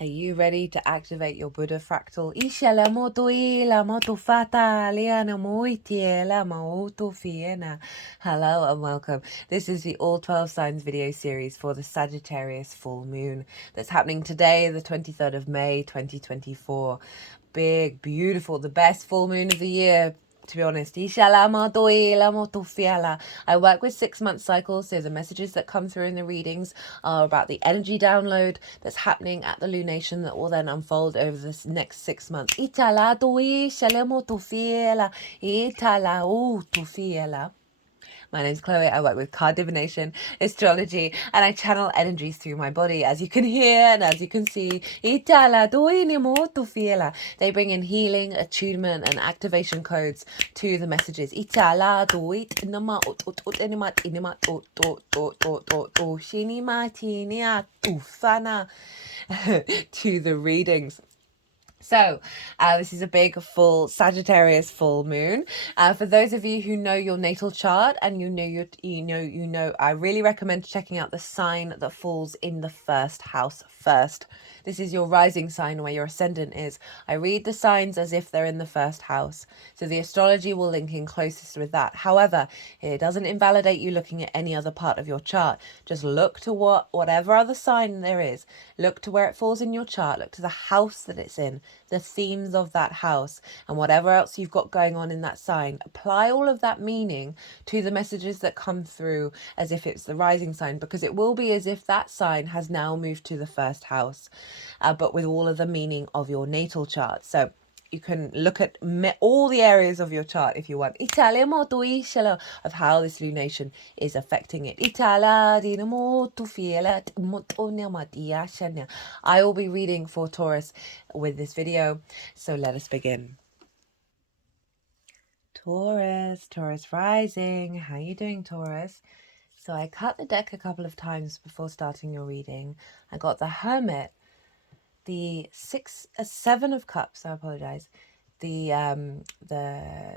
Are you ready to activate your Buddha fractal? Hello and welcome. This is the All 12 Signs video series for the Sagittarius full moon that's happening today, the 23rd of May, 2024. Big, beautiful, the best full moon of the year. To be honest, I work with 6-month cycles, so the messages that come through in the readings are about the energy download that's happening at the lunation that will then unfold over this next 6 months. My name's Chloe. I work with card divination, astrology, and I channel energies through my body, as you can hear and as you can see. They bring in healing, attunement, and activation codes to the messages. To the readings. So this is a big full Sagittarius full moon. For those of you who know your natal chart and you know, I really recommend checking out the sign that falls in the first house first. This is your rising sign where your ascendant is. I read the signs as if they're in the first house. So the astrology will link in closest with that. However, it doesn't invalidate you looking at any other part of your chart. Just look to whatever other sign there is. Look to where it falls in your chart. Look to the house that it's in, the themes of that house, and whatever else you've got going on in that sign. Apply all of that meaning to the messages that come through as if it's the rising sign, because it will be as if that sign has now moved to the first house, but with all of the meaning of your natal chart. So you can look at all the areas of your chart if you want. Of how this lunation is affecting it. I will be reading for Taurus with this video, so let us begin. Taurus rising. How are you doing, Taurus? So I cut the deck a couple of times before starting your reading. I got the Hermit, the Seven of Cups, I apologize, the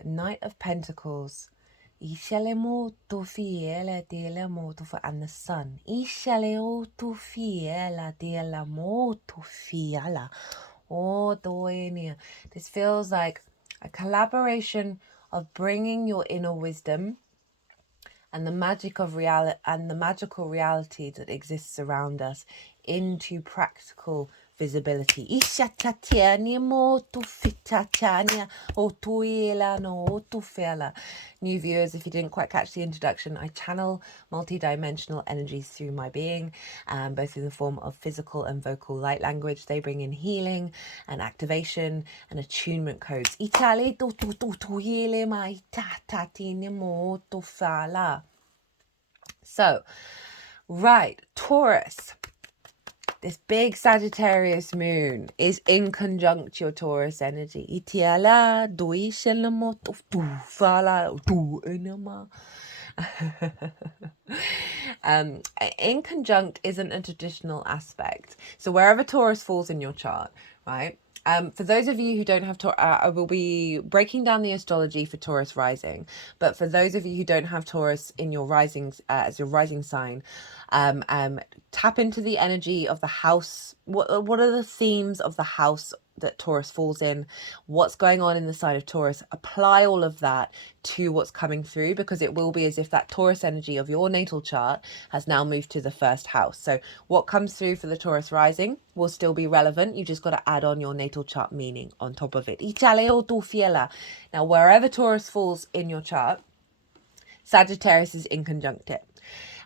Knight of Pentacles, and the Sun. This feels like a collaboration of bringing your inner wisdom and the magical reality that exists around us into practical visibility. New viewers, if you didn't quite catch the introduction, I channel multi-dimensional energies through my being, both in the form of physical and vocal light language. They bring in healing and activation and attunement codes. So, right, Taurus. This big Sagittarius moon is in conjunct your Taurus energy. In conjunct isn't a traditional aspect. So wherever Taurus falls in your chart, right? For those of you who don't have Taurus, I will be breaking down the astrology for Taurus rising. But for those of you who don't have Taurus in your rising as your rising sign, tap into the energy of the house. What are the themes of the house that Taurus falls in? What's going on in the sign of Taurus? Apply all of that to what's coming through, because it will be as if that Taurus energy of your natal chart has now moved to the first house. So what comes through for the Taurus rising will still be relevant. You just got to add on your natal chart meaning on top of it. Now, wherever Taurus falls in your chart, Sagittarius is in conjunct it.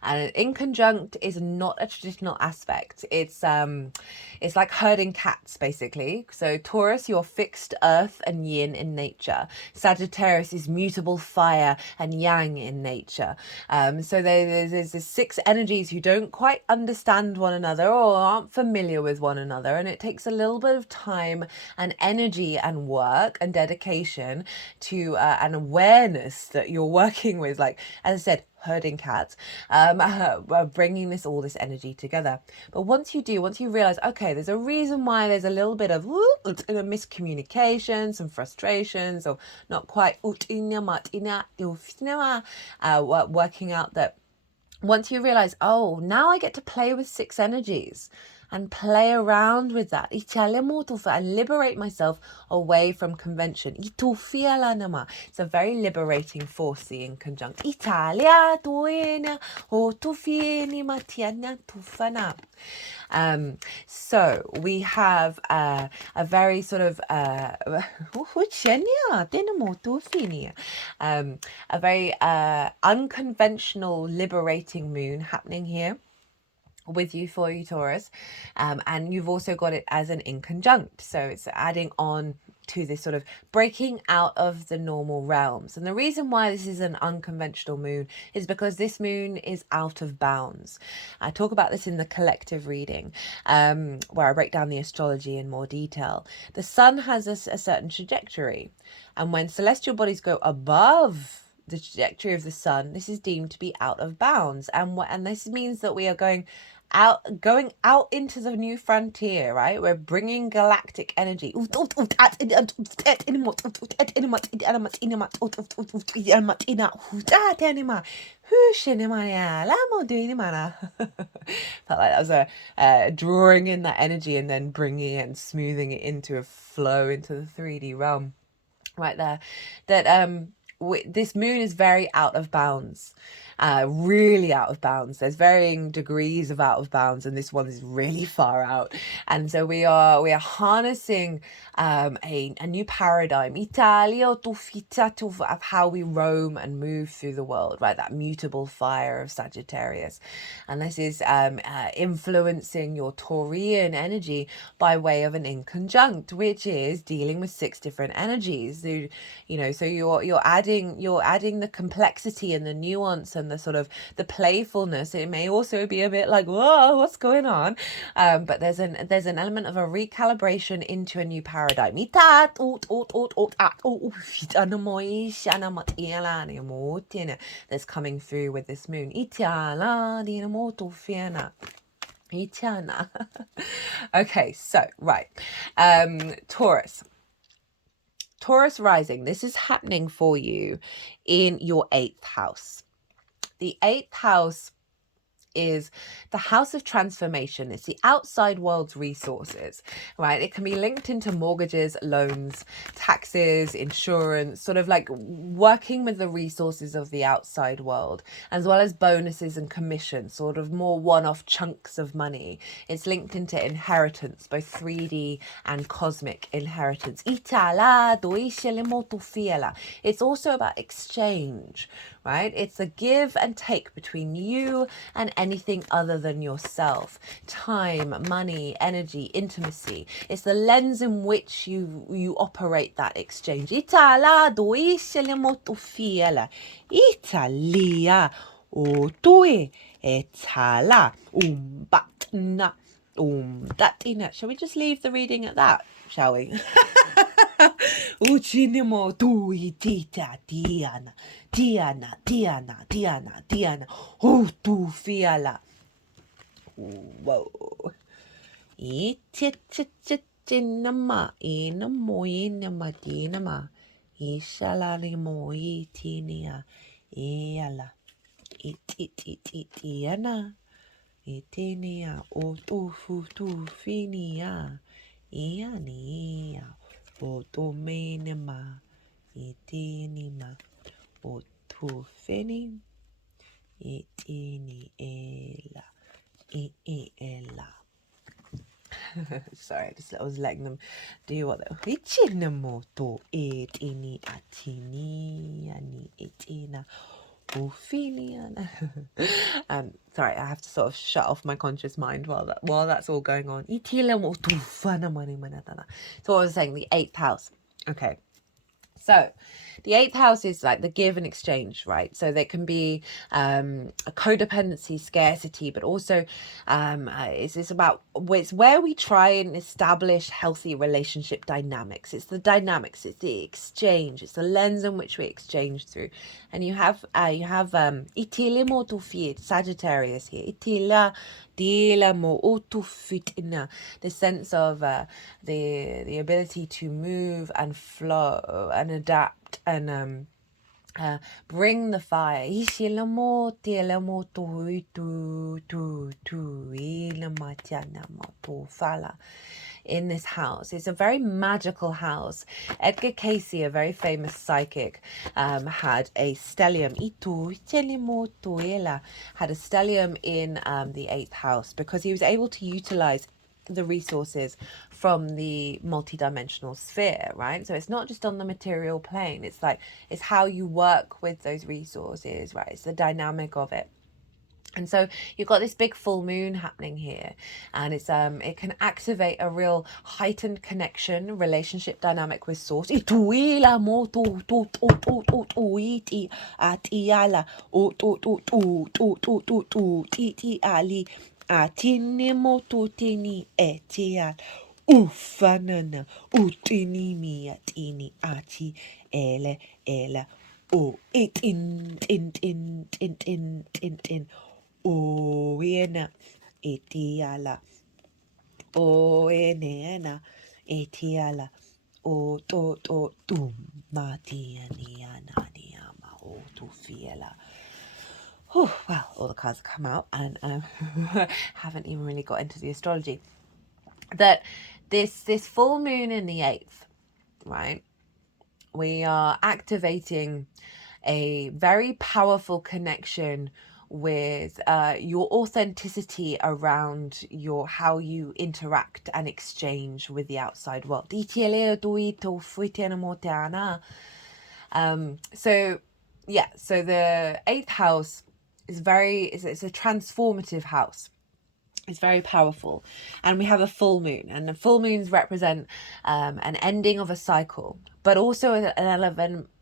And in conjunct is not a traditional aspect. It's like herding cats, basically. So Taurus, you're fixed earth and yin in nature. Sagittarius is mutable fire and yang in nature. So there's 6 energies who don't quite understand one another or aren't familiar with one another. And it takes a little bit of time and energy and work and dedication to an awareness that you're working with. Like, as I said, herding cats, bringing all this energy together. But once you realize, okay, there's a reason why there's a little bit of miscommunication, some frustrations, or not quite working out that once you realize, oh, now I get to play with 6 energies. and play around with that. And liberate myself away from convention. It's a very liberating force, the in conjunct. So we have a very sort of a very unconventional liberating moon happening here with you for you, Taurus, and you've also got it as an in conjunct, so it's adding on to this sort of breaking out of the normal realms. And the reason why this is an unconventional moon is because this moon is out of bounds. I talk about this in the collective reading, where I break down the astrology in more detail. The sun has a certain trajectory, and when celestial bodies go above the trajectory of the sun, this is deemed to be out of bounds, and this means that we are going out into the new frontier, right? We're bringing galactic energy. Felt like that was a drawing in that energy and then bringing it and smoothing it into a flow into the 3D realm right there. That this moon is very out of bounds, really out of bounds. There's varying degrees of out of bounds, and this one is really far out. And so we are harnessing a new paradigm of how we roam and move through the world, right? That mutable fire of Sagittarius, and this is influencing your Taurian energy by way of an in conjunct, which is dealing with 6 different energies. So you're adding the complexity and the nuance and the sort of the playfulness. It may also be a bit like, whoa, what's going on? But there's an element of a recalibration into a new paradigm that's coming through with this moon. Okay, so right, Taurus rising, this is happening for you in your 8th house. The 8th house is the house of transformation. It's the outside world's resources, right? It can be linked into mortgages, loans, taxes, insurance, sort of like working with the resources of the outside world, as well as bonuses and commissions, sort of more one-off chunks of money. It's linked into inheritance, both 3D and cosmic inheritance. It's also about exchange, right? It's a give and take between you and anything other than yourself. Time, money, energy, intimacy. It's the lens in which you operate that exchange. Italia otoe etala umbatna umdatina. Shall we just leave the reading at that, shall we? Uchinimo tui tita Diana Diana Diana Diana Diana tu fiala. Whoa. Ititinama inamoinama dinama ishalanimo itinia iala ititiana itinia otufu finia iania otomenema itinima otufeni itini ela ela. Sorry, I was letting them do what they Ichinamoto itini atini ani itina Ophelia. Sorry, I have to sort of shut off my conscious mind while that's all going on. So what I was saying, the 8th house. Okay. So the 8th house is like the give and exchange, right? So there can be a codependency, scarcity, but also it's where we try and establish healthy relationship dynamics. It's the dynamics, it's the exchange, it's the lens in which we exchange through. And you have itilimo tufi, Sagittarius here. Itila dilamo utufitina, the sense of the ability to move and flow and adapt and Bring the fire. In this house. It's a very magical house. Edgar Cayce, a very famous psychic, had a stellium. Had a stellium in the 8th house because he was able to utilize the resources from the multidimensional sphere, right? So it's not just on the material plane. It's like, it's how you work with those resources, right? It's the dynamic of it. And so you've got this big full moon happening here, and it's it can activate a real heightened connection, relationship dynamic with source. Ufanana utini miatini ati ele o itin tin tin tin tin tin tin o yena etiala o enena etiala o to tum matianiana niama o tu fiela. Well, all the cards have come out, and haven't even really got into the astrology. That this full moon in the 8th, right? We are activating a very powerful connection with your authenticity around your how you interact and exchange with the outside world. So yeah, so the 8th house is it's a transformative house. It's very powerful, and we have a full moon, and the full moons represent an ending of a cycle, but also an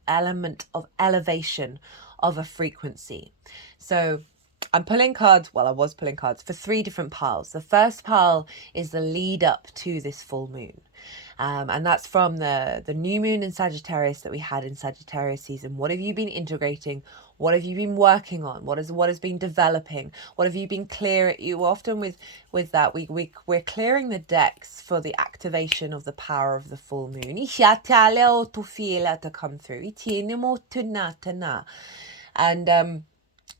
element of elevation of a frequency. So I'm pulling cards, well, I was pulling cards for 3 different piles. The first pile is the lead up to this full moon. And that's from the new moon in Sagittarius that we had in Sagittarius season. What have you been integrating? What have you been working on? What has been developing? What have you been clear? You often with that we're clearing the decks for the activation of the power of the full moon. To come through.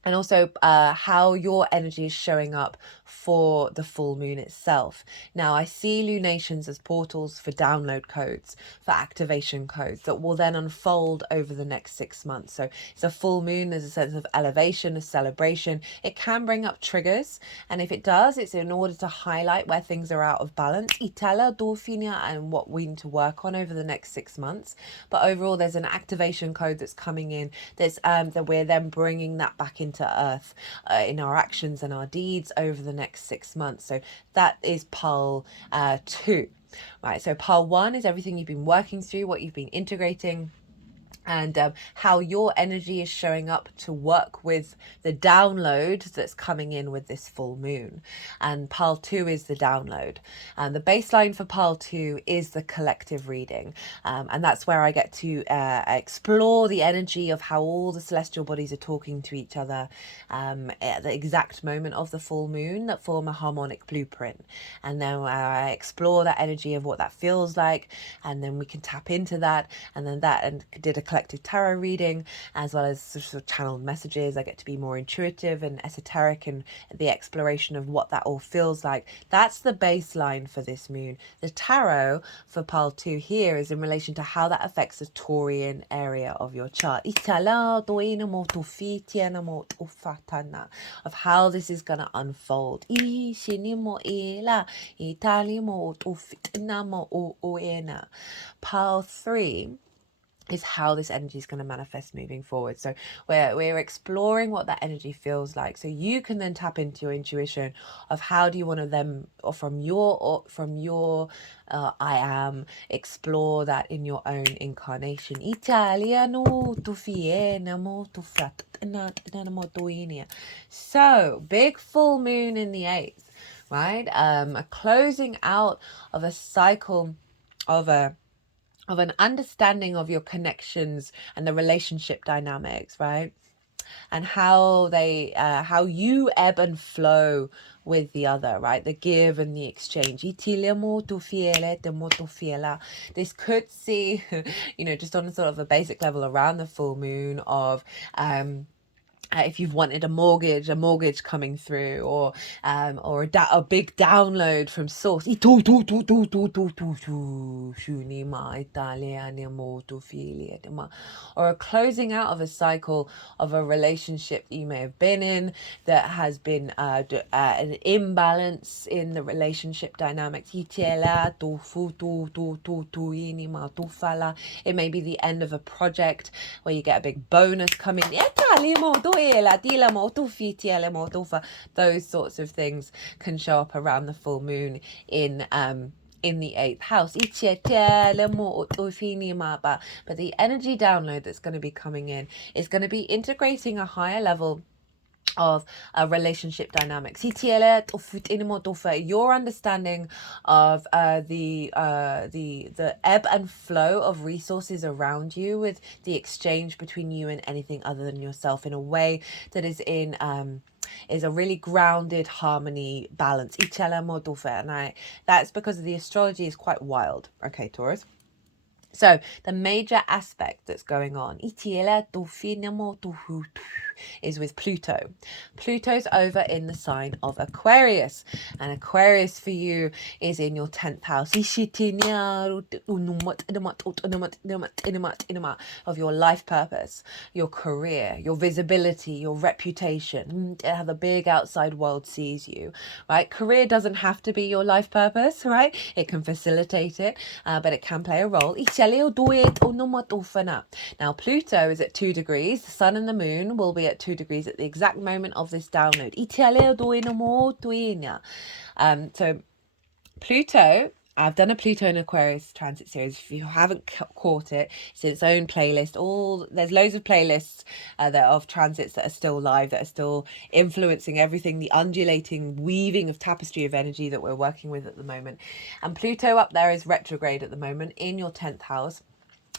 And also how your energy is showing up for the full moon itself. Now, I see lunations as portals for download codes, for activation codes that will then unfold over the next 6 months. So it's a full moon, there's a sense of elevation, a celebration. It can bring up triggers, and if it does, it's in order to highlight where things are out of balance, and what we need to work on over the next 6 months. But overall, there's an activation code that's coming in that's that we're then bringing that back into earth in our actions and our deeds over the next 6 months. So that is pile 2, right? So pile 1 is everything you've been working through, what you've been integrating, and how your energy is showing up to work with the download that's coming in with this full moon. And pile 2 is the download. And the baseline for pile 2 is the collective reading. And that's where I get to explore the energy of how all the celestial bodies are talking to each other at the exact moment of the full moon that form a harmonic blueprint. And then I explore that energy of what that feels like, and then we can tap into that, and then and did a collective tarot reading, as well as sort of channeled messages. I get to be more intuitive and esoteric in the exploration of what that all feels like. That's the baseline for this moon. The tarot for pile 2 here is in relation to how that affects the Taurian area of your chart, of how this is going to unfold. Pile 3 is how this energy is going to manifest moving forward. So we're exploring what that energy feels like, so you can then tap into your intuition of how do you want to then, or from your I am, explore that in your own incarnation. So big full moon in the 8th, right? A closing out of a cycle of an understanding of your connections and the relationship dynamics, right? and how you ebb and flow with the other, right? The give and the exchange. This could see, you know, just on a sort of a basic level around the full moon of if you've wanted a mortgage coming through, or a big download from source, or a closing out of a cycle of a relationship you may have been in that has been an imbalance in the relationship dynamics. It may be the end of a project where you get a big bonus coming. Those sorts of things can show up around the full moon in the 8th house. But the energy download that's going to be coming in is going to be integrating a higher level of relationship dynamics. Your understanding of the ebb and flow of resources around you, with the exchange between you and anything other than yourself, in a way that is in is a really grounded harmony, balance. And that's because the astrology is quite wild. Okay, Taurus. So the major aspect that's going on is with Pluto. Pluto's over in the sign of Aquarius, and Aquarius for you is in your 10th house of your life purpose, your career, your visibility, your reputation, how the big outside world sees you, right? Career doesn't have to be your life purpose, right? It can facilitate it, but it can play a role. Now Pluto is at 2 degrees. The sun and the moon will be at 2 degrees at the exact moment of this download. So Pluto, I've done a Pluto and Aquarius transit series. If you haven't caught it, it's its own playlist. There's loads of playlists of transits that are still live, that are still influencing everything, the undulating weaving of tapestry of energy that we're working with at the moment. And Pluto up there is retrograde at the moment in your 10th house.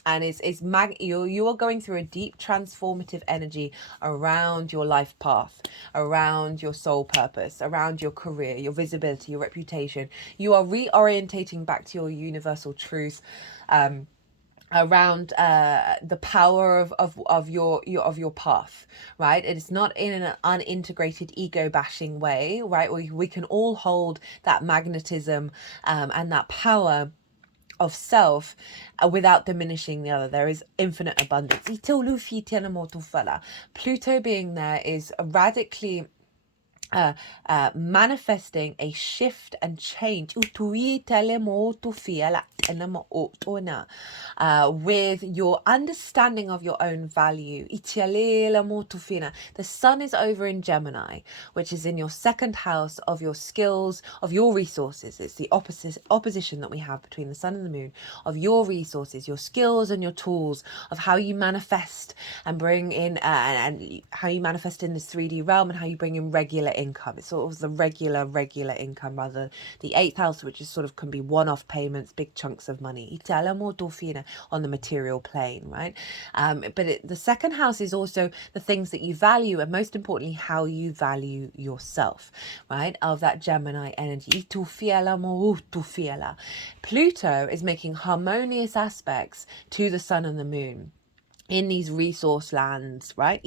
And you are going through a deep transformative energy around your life path, around your soul purpose, around your career, your visibility, your reputation. You are reorientating back to your universal truth, around the power of your path, right? It's not in an unintegrated ego bashing way, right? We can all hold that magnetism and that power of self without diminishing the other. There is infinite abundance. Pluto being there is radically manifesting a shift and change with your understanding of your own value. The sun is over in Gemini, which is in your 2nd house of your skills, of your resources. It's the opposition that we have between the sun and the moon, of your resources, your skills and your tools, of how you manifest and bring in and how you manifest in this 3D realm, and how you bring in regular income. It's sort of the regular income, rather the 8th house, which is sort of can be one-off payments, big chunks of money on the material plane, right? But the 2nd house is also the things that you value, and most importantly, how you value yourself, right? Of that Gemini energy. Pluto is making harmonious aspects to the sun and the moon in these resource lands, right?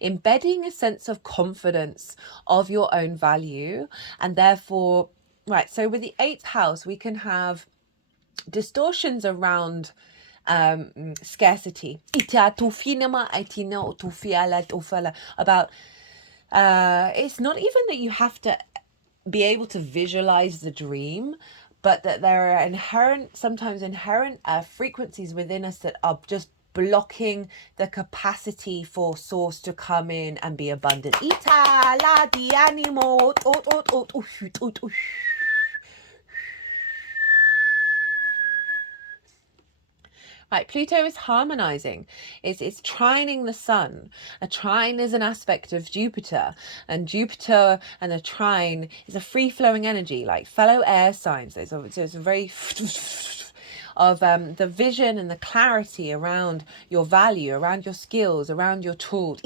Embedding a sense of confidence of your own value, and therefore, right, so with the 8th house, we can have distortions around scarcity. About it's not even that you have to be able to visualize the dream, but that there are sometimes inherent frequencies within us that are just blocking the capacity for source to come in and be abundant. Right, Pluto is harmonizing. It's trining the sun. A trine is an aspect of Jupiter, and Jupiter and a trine is a free-flowing energy, like fellow air signs. So it's a very the vision and the clarity around your value, around your skills, around your tools.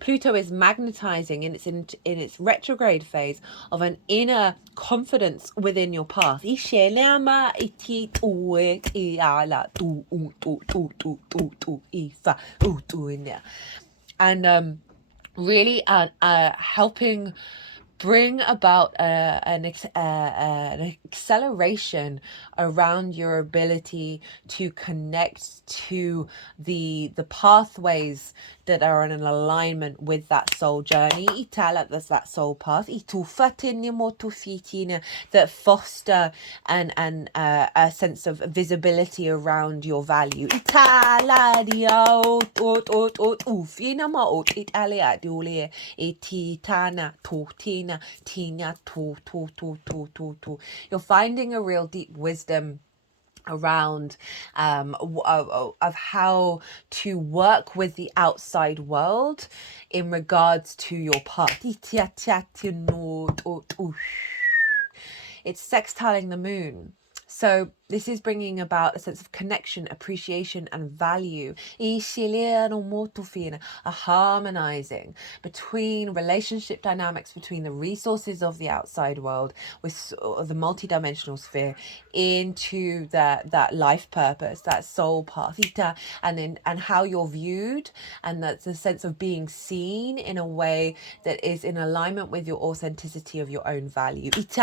Pluto is magnetizing in its retrograde phase of an inner confidence within your path. And really helping bring about an acceleration around your ability to connect to the pathways that are in an alignment with that soul journey. That's that soul path. That foster and a sense of visibility around your value. You're finding a real deep wisdom around of how to work with the outside world in regards to your path. It's sextiling the moon. So this is bringing about a sense of connection, appreciation, and value. A harmonizing between relationship dynamics between the resources of the outside world with the multidimensional sphere into that life purpose, that soul path, and how you're viewed, and that's a sense of being seen in a way that is in alignment with your authenticity of your own value. It's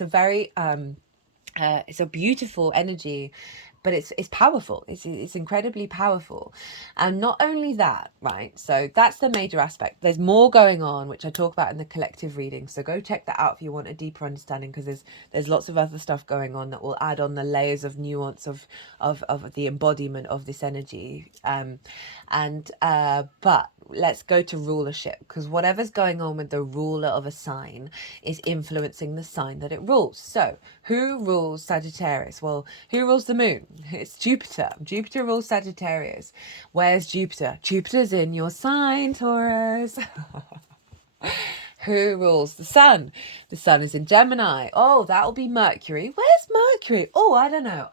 a very it's a beautiful energy, but it's powerful. It's incredibly powerful. And not only that, right? So that's the major aspect. There's more going on, which I talk about in the collective reading. So go check that out if you want a deeper understanding, because there's lots of other stuff going on that will add on the layers of nuance of the embodiment of this energy. But let's go to rulership, because whatever's going on with the ruler of a sign is influencing the sign that it rules. So who rules Sagittarius? Well, who rules the moon? It's Jupiter. Jupiter rules Sagittarius. Where's Jupiter? Jupiter's in your sign, Taurus. Who rules the sun? The sun is in Gemini. Oh, that'll be Mercury. Where's Mercury? Oh, I don't know.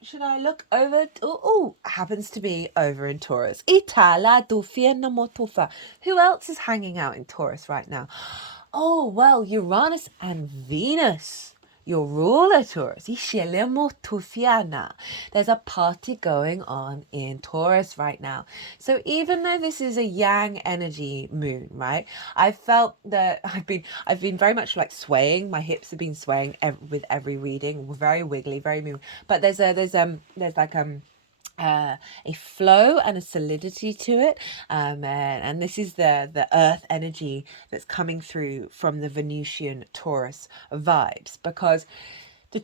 Should I look over? Oh, happens to be over in Taurus. Who else is hanging out in Taurus right now? Oh, well, Uranus and Venus. Your ruler, Taurus. There's a party going on in Taurus right now. So even though this is a yang energy moon, right? I felt that I've been very much like swaying. My hips have been swaying with every reading. Very wiggly, very moving. But there's like a flow and a solidity to it, and this is the earth energy that's coming through from the Venusian Taurus vibes, because the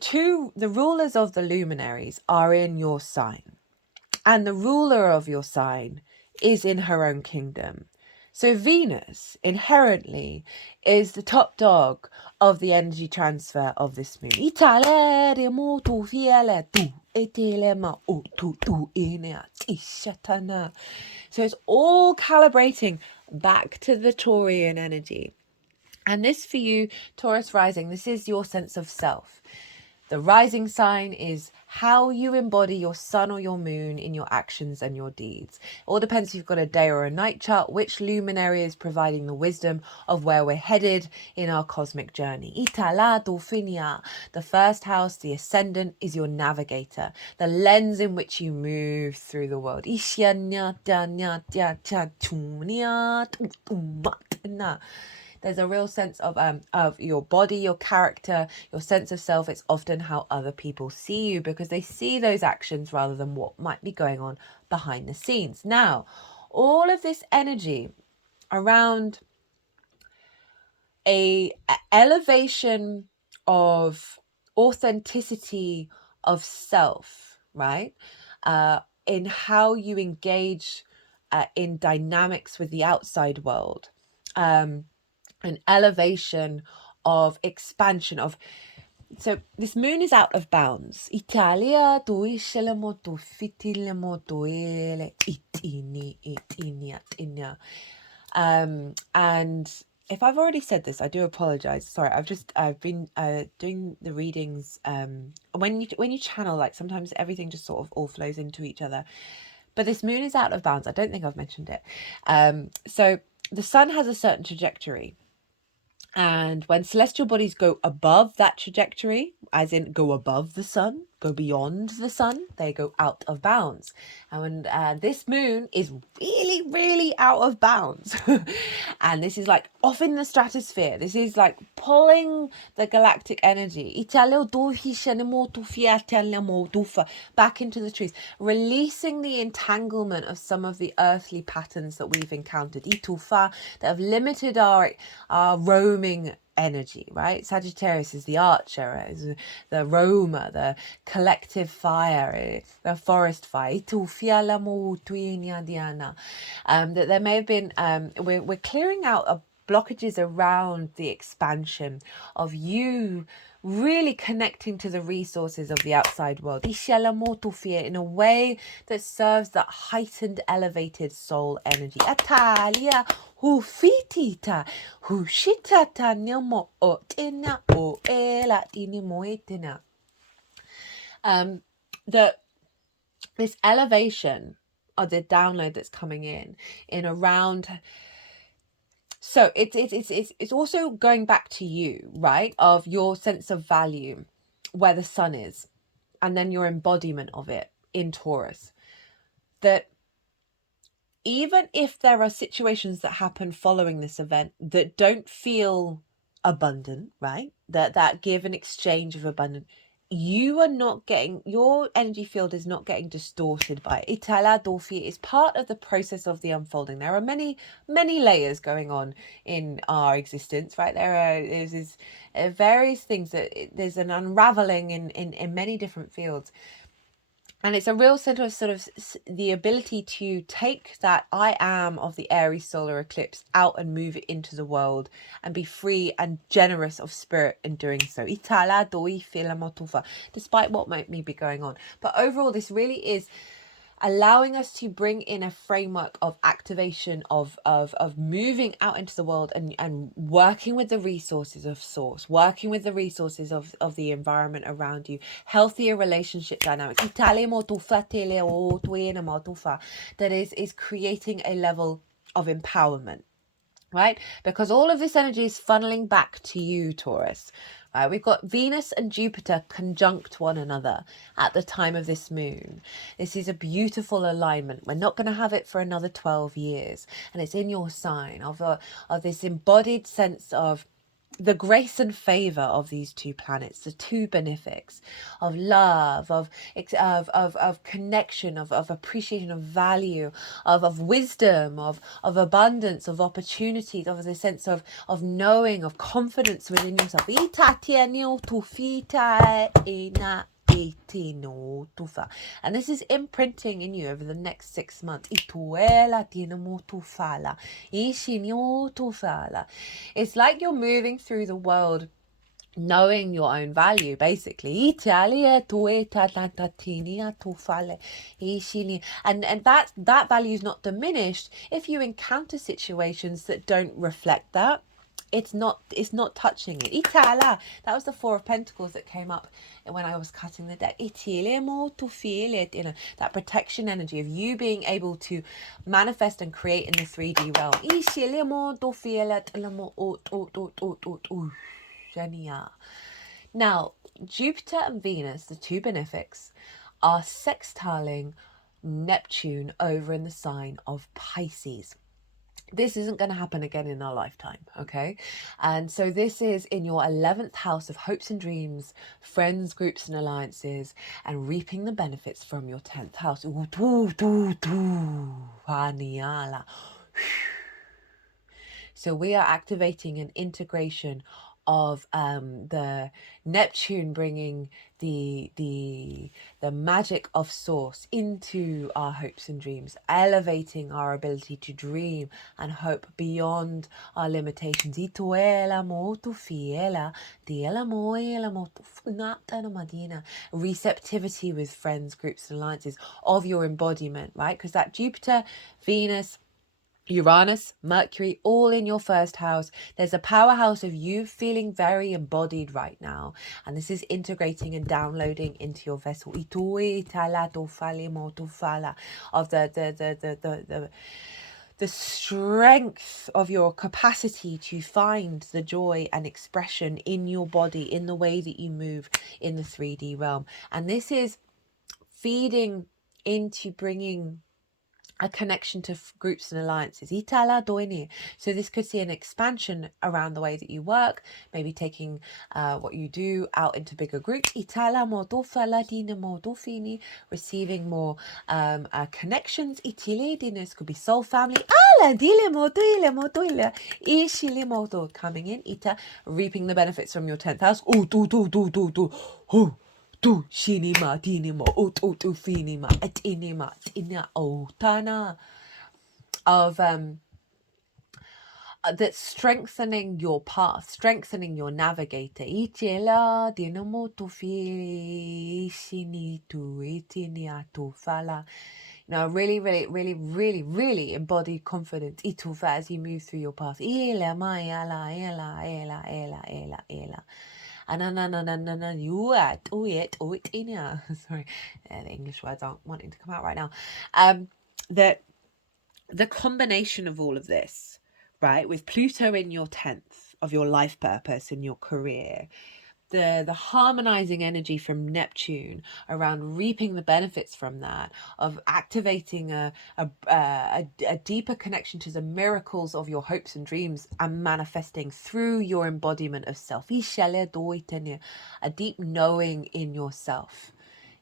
rulers of the luminaries are in your sign, and the ruler of your sign is in her own kingdom. So Venus inherently is the top dog of the energy transfer of this moon. So it's all calibrating back to the Taurian energy. And this for you, Taurus rising, this is your sense of self. The rising sign is how you embody your sun or your moon in your actions and your deeds. It all depends if you've got a day or a night chart, which luminary is providing the wisdom of where we're headed in our cosmic journey. The first house, the ascendant, is your navigator, the lens in which you move through the world. There's a real sense of your body, your character, your sense of self. It's often how other people see you, because they see those actions rather than what might be going on behind the scenes. Now, all of this energy around a elevation of authenticity of self, right? In how you engage in dynamics with the outside world. An elevation of expansion of, so this moon is out of bounds. And if I've already said this, I do apologize. Sorry, I've been doing the readings. When you channel, like sometimes everything just sort of all flows into each other. But this moon is out of bounds. I don't think I've mentioned it. So the sun has a certain trajectory. And when celestial bodies go above that trajectory, as in go above the sun, go beyond the sun, they go out of bounds. And when this moon is really, really out of bounds, and this is like off in the stratosphere, this is like pulling the galactic energy back into the trees, releasing the entanglement of some of the earthly patterns that we've encountered, that have limited our roaming energy, right? Sagittarius is the archer, is the roamer, the collective fire, the forest fire. That there may have been, we're clearing out blockages around the expansion of you really connecting to the resources of the outside world in a way that serves that heightened, elevated soul energy. Atalia hufitita hushitata nyamo otena o elatini moetina. That this elevation of the download that's coming in around. So it's also going back to you, right? Of your sense of value, where the sun is, and then your embodiment of it in Taurus. That even if there are situations that happen following this event that don't feel abundant, right? That give an exchange of abundance, you are not getting, your energy field is not getting distorted by it. Itala Dorfi is part of the process of the unfolding. There are many layers going on in our existence, right? There's various things that there's an unraveling in many different fields. And it's a real sort of the ability to take that I am of the Aries solar eclipse out and move it into the world and be free and generous of spirit in doing so. Despite what might be going on. But overall, this really is allowing us to bring in a framework of activation of moving out into the world and working with the resources of source, working with the resources of the environment around you, healthier relationship dynamics that is creating a level of empowerment, right? Because all of this energy is funneling back to you, Taurus. Right, we've got Venus and Jupiter conjunct one another at the time of this moon. This is a beautiful alignment. We're not going to have it for another 12 years. And it's in your sign of this embodied sense of the grace and favor of these two planets, the two benefics of love, of connection, of appreciation, of value, of wisdom, of abundance, of opportunities, of the sense of knowing, of confidence within yourself. And this is imprinting in you over the next 6 months. It's like you're moving through the world knowing your own value, basically. And that value is not diminished if you encounter situations that don't reflect that. It's not touching it. That was the Four of Pentacles that came up when I was cutting the deck. That protection energy of you being able to manifest and create in the 3D realm. Now, Jupiter and Venus, the two benefics, are sextiling Neptune over in the sign of Pisces. This isn't going to happen again in our lifetime, okay? And so this is in your 11th house of hopes and dreams, friends, groups and alliances, and reaping the benefits from your 10th house. So we are activating an integration of the Neptune bringing the magic of source into our hopes and dreams, elevating our ability to dream and hope beyond our limitations. Receptivity with friends, groups and alliances of your embodiment, right? Because that Jupiter, Venus, Uranus, Mercury, all in your first house. There's a powerhouse of you feeling very embodied right now. And this is integrating and downloading into your vessel. Of the strength of your capacity to find the joy and expression in your body, in the way that you move in the 3D realm. And this is feeding into bringing a connection to groups and alliances. So this could see an expansion around the way that you work, maybe taking what you do out into bigger groups. Receiving more connections. This could be soul family. Coming in. Reaping the benefits from your 10th house. Tu shinima dinima tu finima etinima tina otana of that's strengthening your path, strengthening your navigator. Itela dinamo tu fi shini tu itinia tu fala. Really embodied confidence. Itufa as you move through your path. Ela maya la ela. Sorry, the English words aren't wanting to come out right now. The combination of all of this, right, with Pluto in your 10th of your life purpose in your career, the harmonizing energy from Neptune around reaping the benefits from that, of activating a deeper connection to the miracles of your hopes and dreams and manifesting through your embodiment of self. A deep knowing in yourself,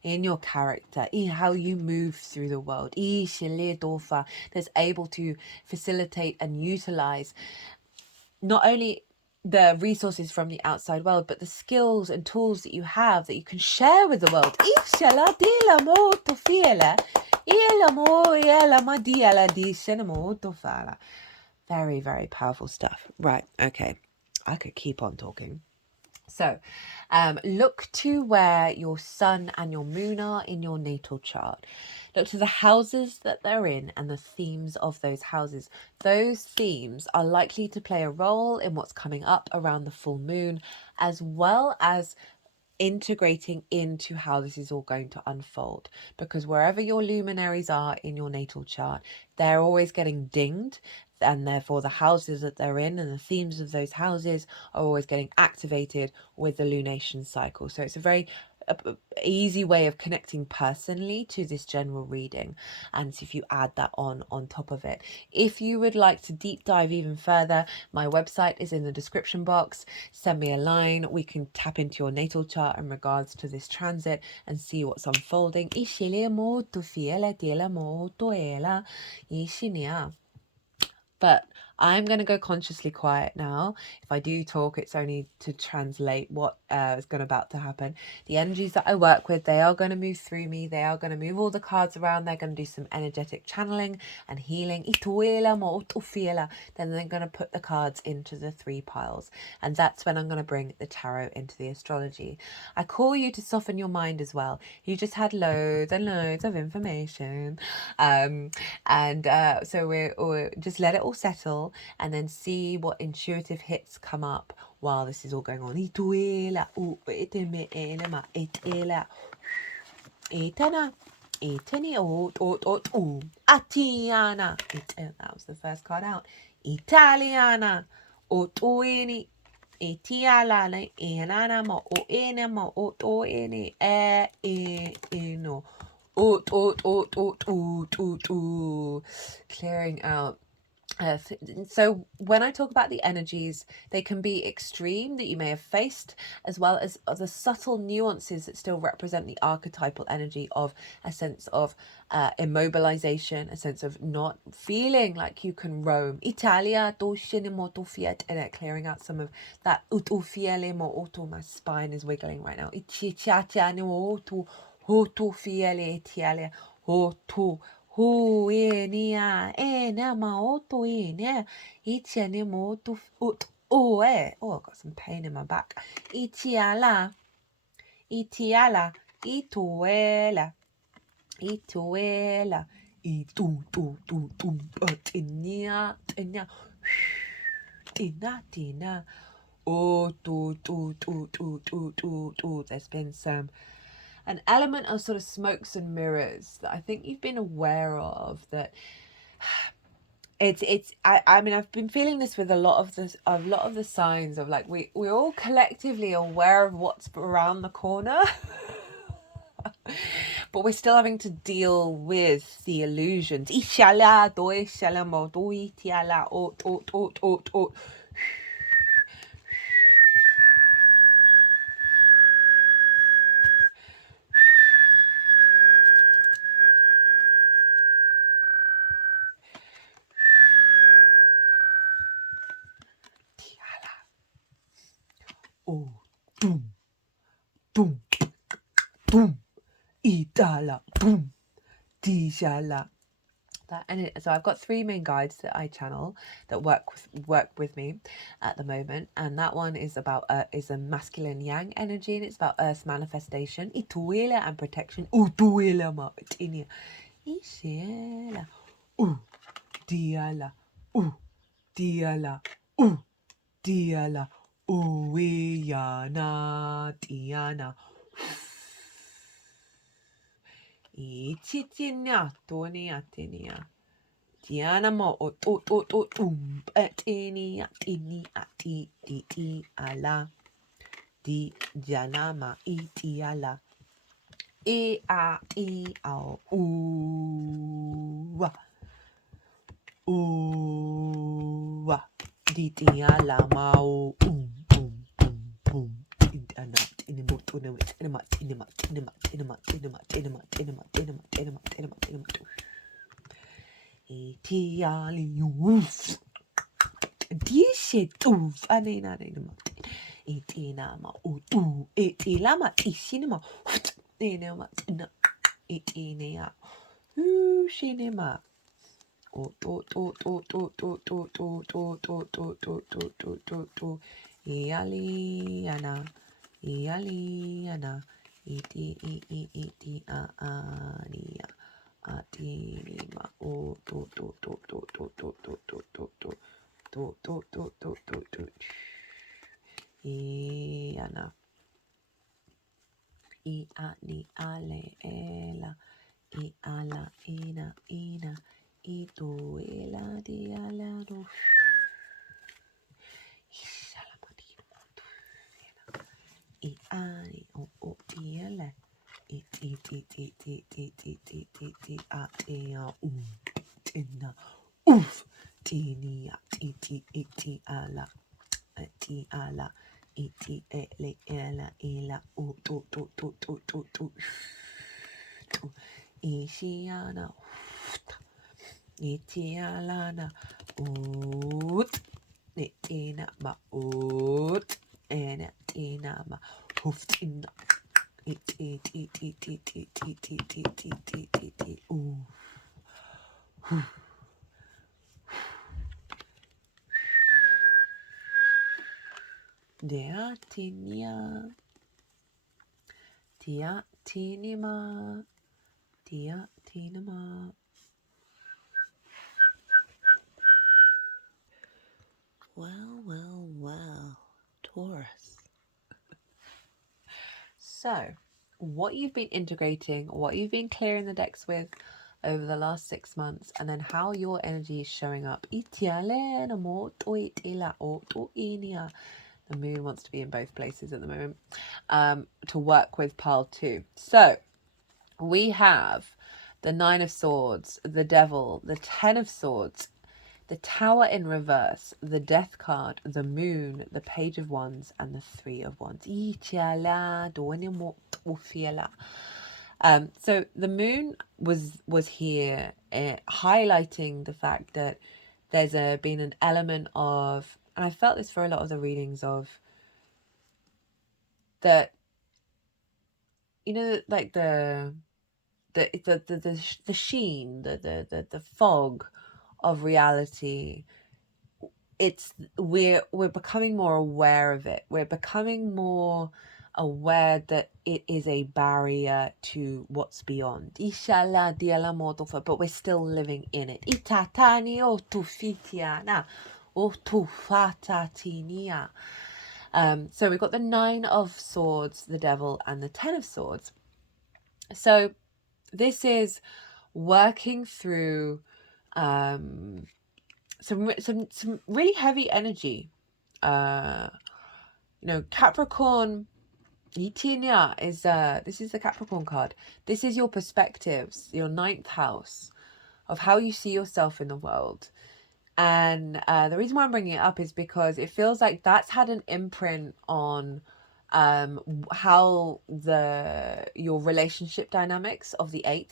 in your character, how you move through the world, that's able to facilitate and utilize not only the resources from the outside world, but the skills and tools that you have that you can share with the world. Very, very powerful stuff. Right, okay. I could keep on talking. So, look to where your sun and your moon are in your natal chart. Look to the houses that they're in and the themes of those houses. Those themes are likely to play a role in what's coming up around the full moon, as well as integrating into how this is all going to unfold, because wherever your luminaries are in your natal chart, they're always getting dinged, and therefore the houses that they're in and the themes of those houses are always getting activated with the lunation cycle. So it's a very easy way of connecting personally to this general reading, and if you add that on top of it, if you would like to deep dive even further, my website is in the description box. Send me a line, we can tap into your natal chart in regards to this transit and see what's unfolding. But I'm going to go consciously quiet now. If I do talk, it's only to translate what is about to happen. The energies that I work with, they are going to move through me. They are going to move all the cards around. They're going to do some energetic channeling and healing. Then they're going to put the cards into the 3 piles. And that's when I'm going to bring the tarot into the astrology. I call you to soften your mind as well. You just had loads and loads of information. So we're just let it all settle and then see what intuitive hits come up while this is all going on. That was the first card out. Italiana. Clearing out. So when I talk about the energies, they can be extreme that you may have faced, as well as the subtle nuances that still represent the archetypal energy of a sense of immobilization, a sense of not feeling like you can roam. Italia, and clearing out some of that. My spine is wiggling right now. I've got some pain in my back. Itiala, ituela, E tu tu tu tu tinia tinia tina tina. Oh tu tu tu tu tu tu tu. There's been an element of sort of smokes and mirrors that I think you've been aware of, that I mean, I've been feeling this with a lot of the signs of, like, we're all collectively aware of what's around the corner. But we're still having to deal with the illusions. Oh, boom, boom, boom, itala, boom, tishala. So I've got 3 main guides that I channel that work with me at the moment, and that one is about is a masculine yang energy, and it's about Earth's manifestation, ituela, and protection. Utuela ma tinia, ishela, diala, diala, diala, uiana, diana. Ichitinia, tonia, tinia. Diana mo o atini ati di ala di janama iti ala e a ti ao uwa di ala mao ana Itialius. Dishetu fanina nema. Itinama utu. Itilama isinema. Inema tina. Itinea. Shinema. Ialiana. Ialiana. Iti ania. Atinima o to iana I ani ale ela I ala ina I to ela di ala do I ani o tiele iti atia tina oof tinia iti ala ti ala iti ele ela o to ishiana iti alana ut netina ma ut ena tina ma huftina it ooh Dea tinia tia tinima tia tinima. Well, Taurus. So, what you've been integrating, what you've been clearing the decks with over the last 6 months, and then how your energy is showing up. The moon wants to be in both places at the moment, to work with pile 2. So, we have the 9 of Swords, the Devil, the 10 of Swords, the Tower in reverse, the Death card, the Moon, the Page of Wands, and the 3 of Wands. So the Moon was here, highlighting the fact that there's been an element of, and I felt this for a lot of the readings, of that, you know, like the sheen, the fog of reality. We're becoming more aware of it. We're becoming more aware that it is a barrier to what's beyond. Inshallah, but we're still living in it. Itatani o tufitiana o tufatatinia. So we've got the 9 of Swords, the Devil, and the 10 of Swords. So this is working through some really heavy energy. Capricorn, Yitinya is this is the Capricorn card. This is your perspectives, your 9th house of how you see yourself in the world. And the reason why I'm bringing it up is because it feels like that's had an imprint on how your relationship dynamics of the 8th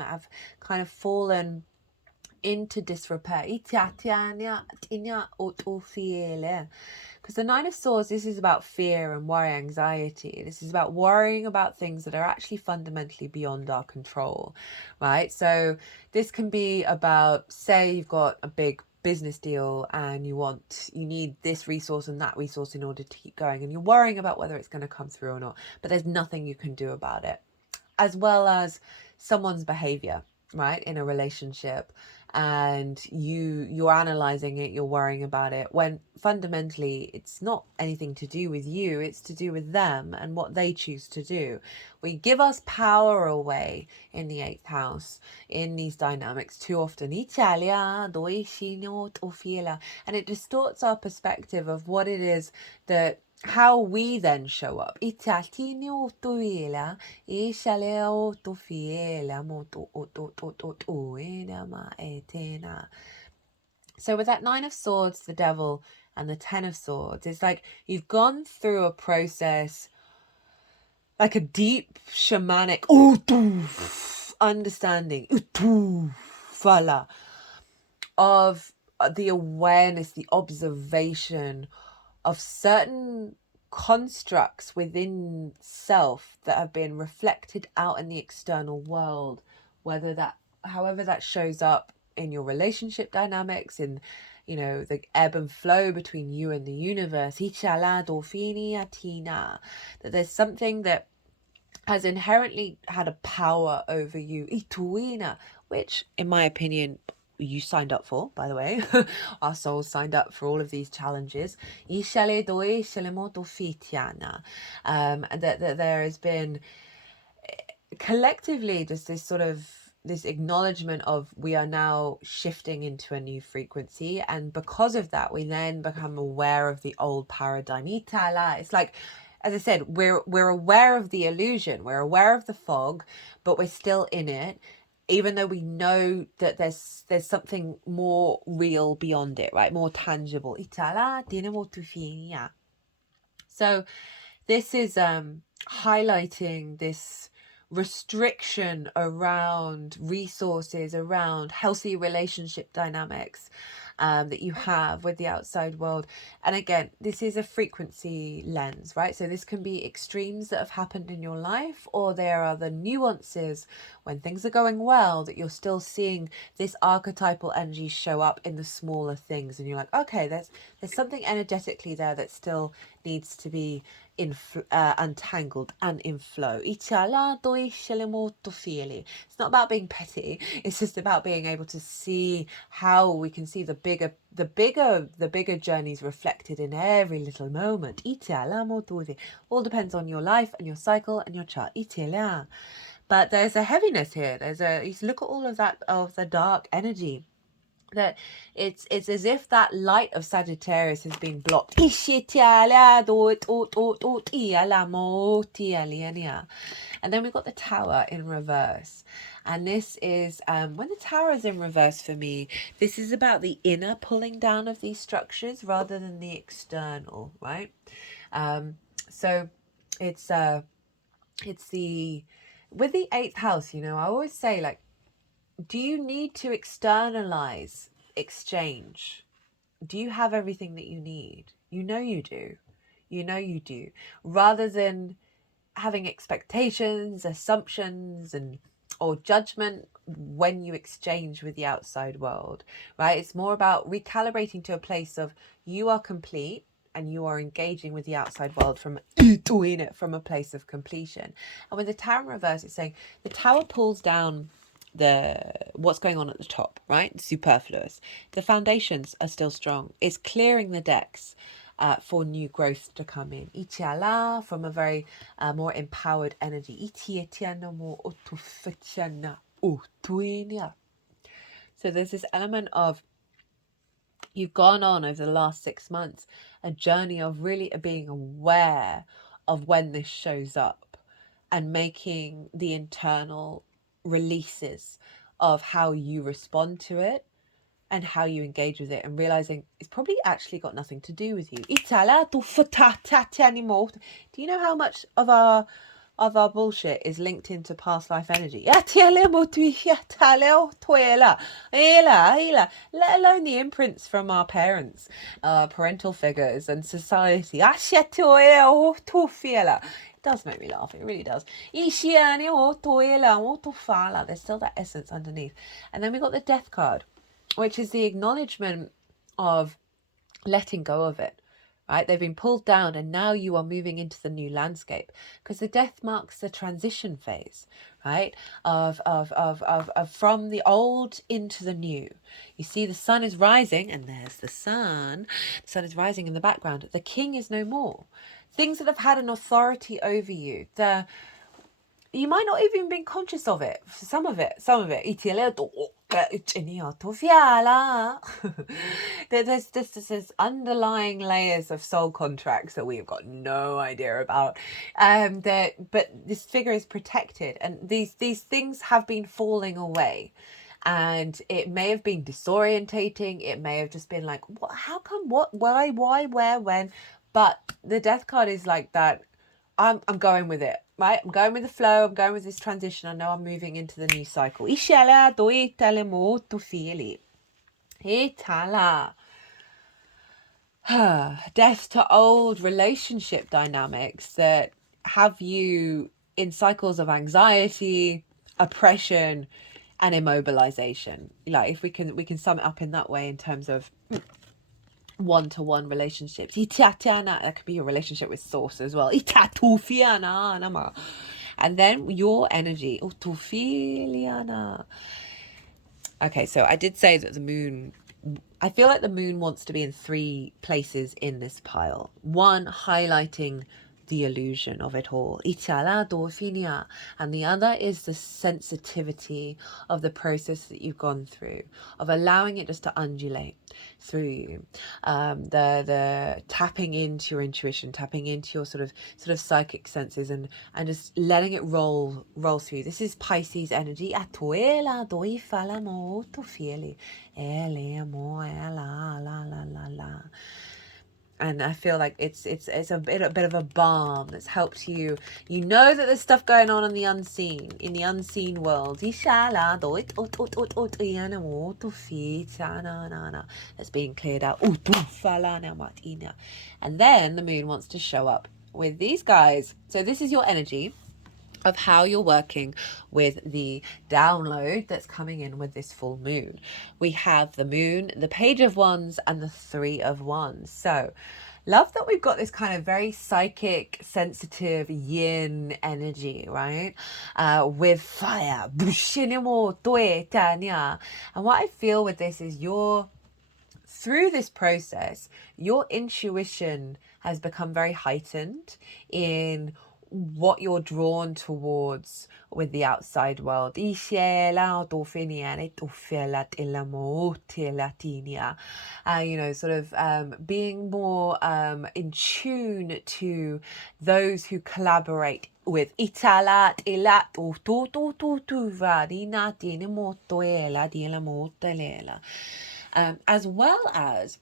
have kind of fallen into disrepair. Because the 9 of Swords, this is about fear and worry, anxiety. This is about worrying about things that are actually fundamentally beyond our control, right? So this can be about, say you've got a big business deal and you need this resource and that resource in order to keep going, and you're worrying about whether it's going to come through or not, but there's nothing you can do about it. As well as someone's behavior, right, in a relationship, and you're analyzing it, you're worrying about it, when fundamentally it's not anything to do with you, it's to do with them and what they choose to do. We give us power away in the 8th house in these dynamics too often, and it distorts our perspective of what it is that how we then show up. So with that 9 of Swords, the Devil, and the 10 of Swords, it's like you've gone through a process, like a deep shamanic understanding of the awareness, the observation of certain constructs within self that have been reflected out in the external world, however that shows up in your relationship dynamics, in the ebb and flow between you and the universe, that there's something that has inherently had a power over you, which in my opinion you signed up for, by the way. Our souls signed up for all of these challenges. And that there has been collectively just this acknowledgement of we are now shifting into a new frequency, and because of that we then become aware of the old paradigm. It's like, as I said, we're aware of the illusion, we're aware of the fog, but we're still in it, even though we know that there's something more real beyond it, right? More tangible. So this is highlighting this restriction around resources, around healthy relationship dynamics that you have with the outside world. And again, this is a frequency lens, right? So this can be extremes that have happened in your life, or there are the nuances when things are going well that you're still seeing this archetypal energy show up in the smaller things, and you're like, okay, there's something energetically there that still needs to be untangled and in flow. It's not about being petty, it's just about being able to see how we can see the bigger journeys reflected in every little moment. All depends on your life and your cycle and your chart. But there's a heaviness here. You look at all of that, of the dark energy, that it's as if that light of Sagittarius has been blocked. And then we've got the Tower in reverse, and this is when the Tower is in reverse, for me, this is about the inner pulling down of these structures rather than the external, right? So it's the with the 8th house, I always say, like, do you need to externalize exchange? Do you have everything that you need? You know you do. Rather than having expectations, assumptions, or judgment when you exchange with the outside world, right? It's more about recalibrating to a place of you are complete and you are engaging with the outside world from doing it from a place of completion. And with the Tower in reverse, it's saying the Tower pulls down what's going on at the top, right? Superfluous. The foundations are still strong. It's clearing the decks for new growth to come in. Itiala, from a very more empowered energy. So there's this element of, you've gone on over the last 6 months a journey of really being aware of when this shows up and making the internal releases of how you respond to it and how you engage with it, and realizing it's probably actually got nothing to do with you. Do you know how much of our bullshit is linked into past life energy? Let alone the imprints from our parents, parental figures, and society. It does make me laugh, it really does. There's still that essence underneath. And then we got the Death card, which is the acknowledgement of letting go of it, right? They've been pulled down and now you are moving into the new landscape, because the Death marks the transition phase, right? Of from the old into the new. You see the sun is rising, and there's the sun. The sun is rising in the background. The king is no more. Things that have had an authority over you, you might not even been conscious of it. Some of it. There's this underlying layers of soul contracts that we've got no idea about. But this figure is protected, and these things have been falling away. And it may have been disorientating. It may have just been like, what? How come? What? Why? Where? When? But the Death card is like that. I'm going with it, right? I'm going with the flow. I'm going with this transition. I know I'm moving into the new cycle. Death to old relationship dynamics that have you in cycles of anxiety, oppression, and immobilization. Like, if we can sum it up in that way, in terms of one-to-one relationships. That could be your relationship with source as well. And then your energy. Okay, so I did say that the moon, I feel like the moon wants to be in 3 places in this pile. One, highlighting the illusion of it all, and the other is the sensitivity of the process that you've gone through, of allowing it just to undulate through you, the tapping into your intuition, tapping into your sort of psychic senses, and just letting it roll through. This is Pisces energy. And I feel like it's a bit of a balm that's helped you. You know that there's stuff going on in the unseen world. That's being cleared out. And then the moon wants to show up with these guys. So this is your energy of how you're working with the download that's coming in with this full moon. We have the moon, the Page of Wands, and the 3 of Wands. So love that we've got this kind of very psychic, sensitive yin energy, right? With fire. And what I feel with this is through this process, your intuition has become very heightened in what you're drawn towards with the outside world. Being more in tune to those who collaborate with as well as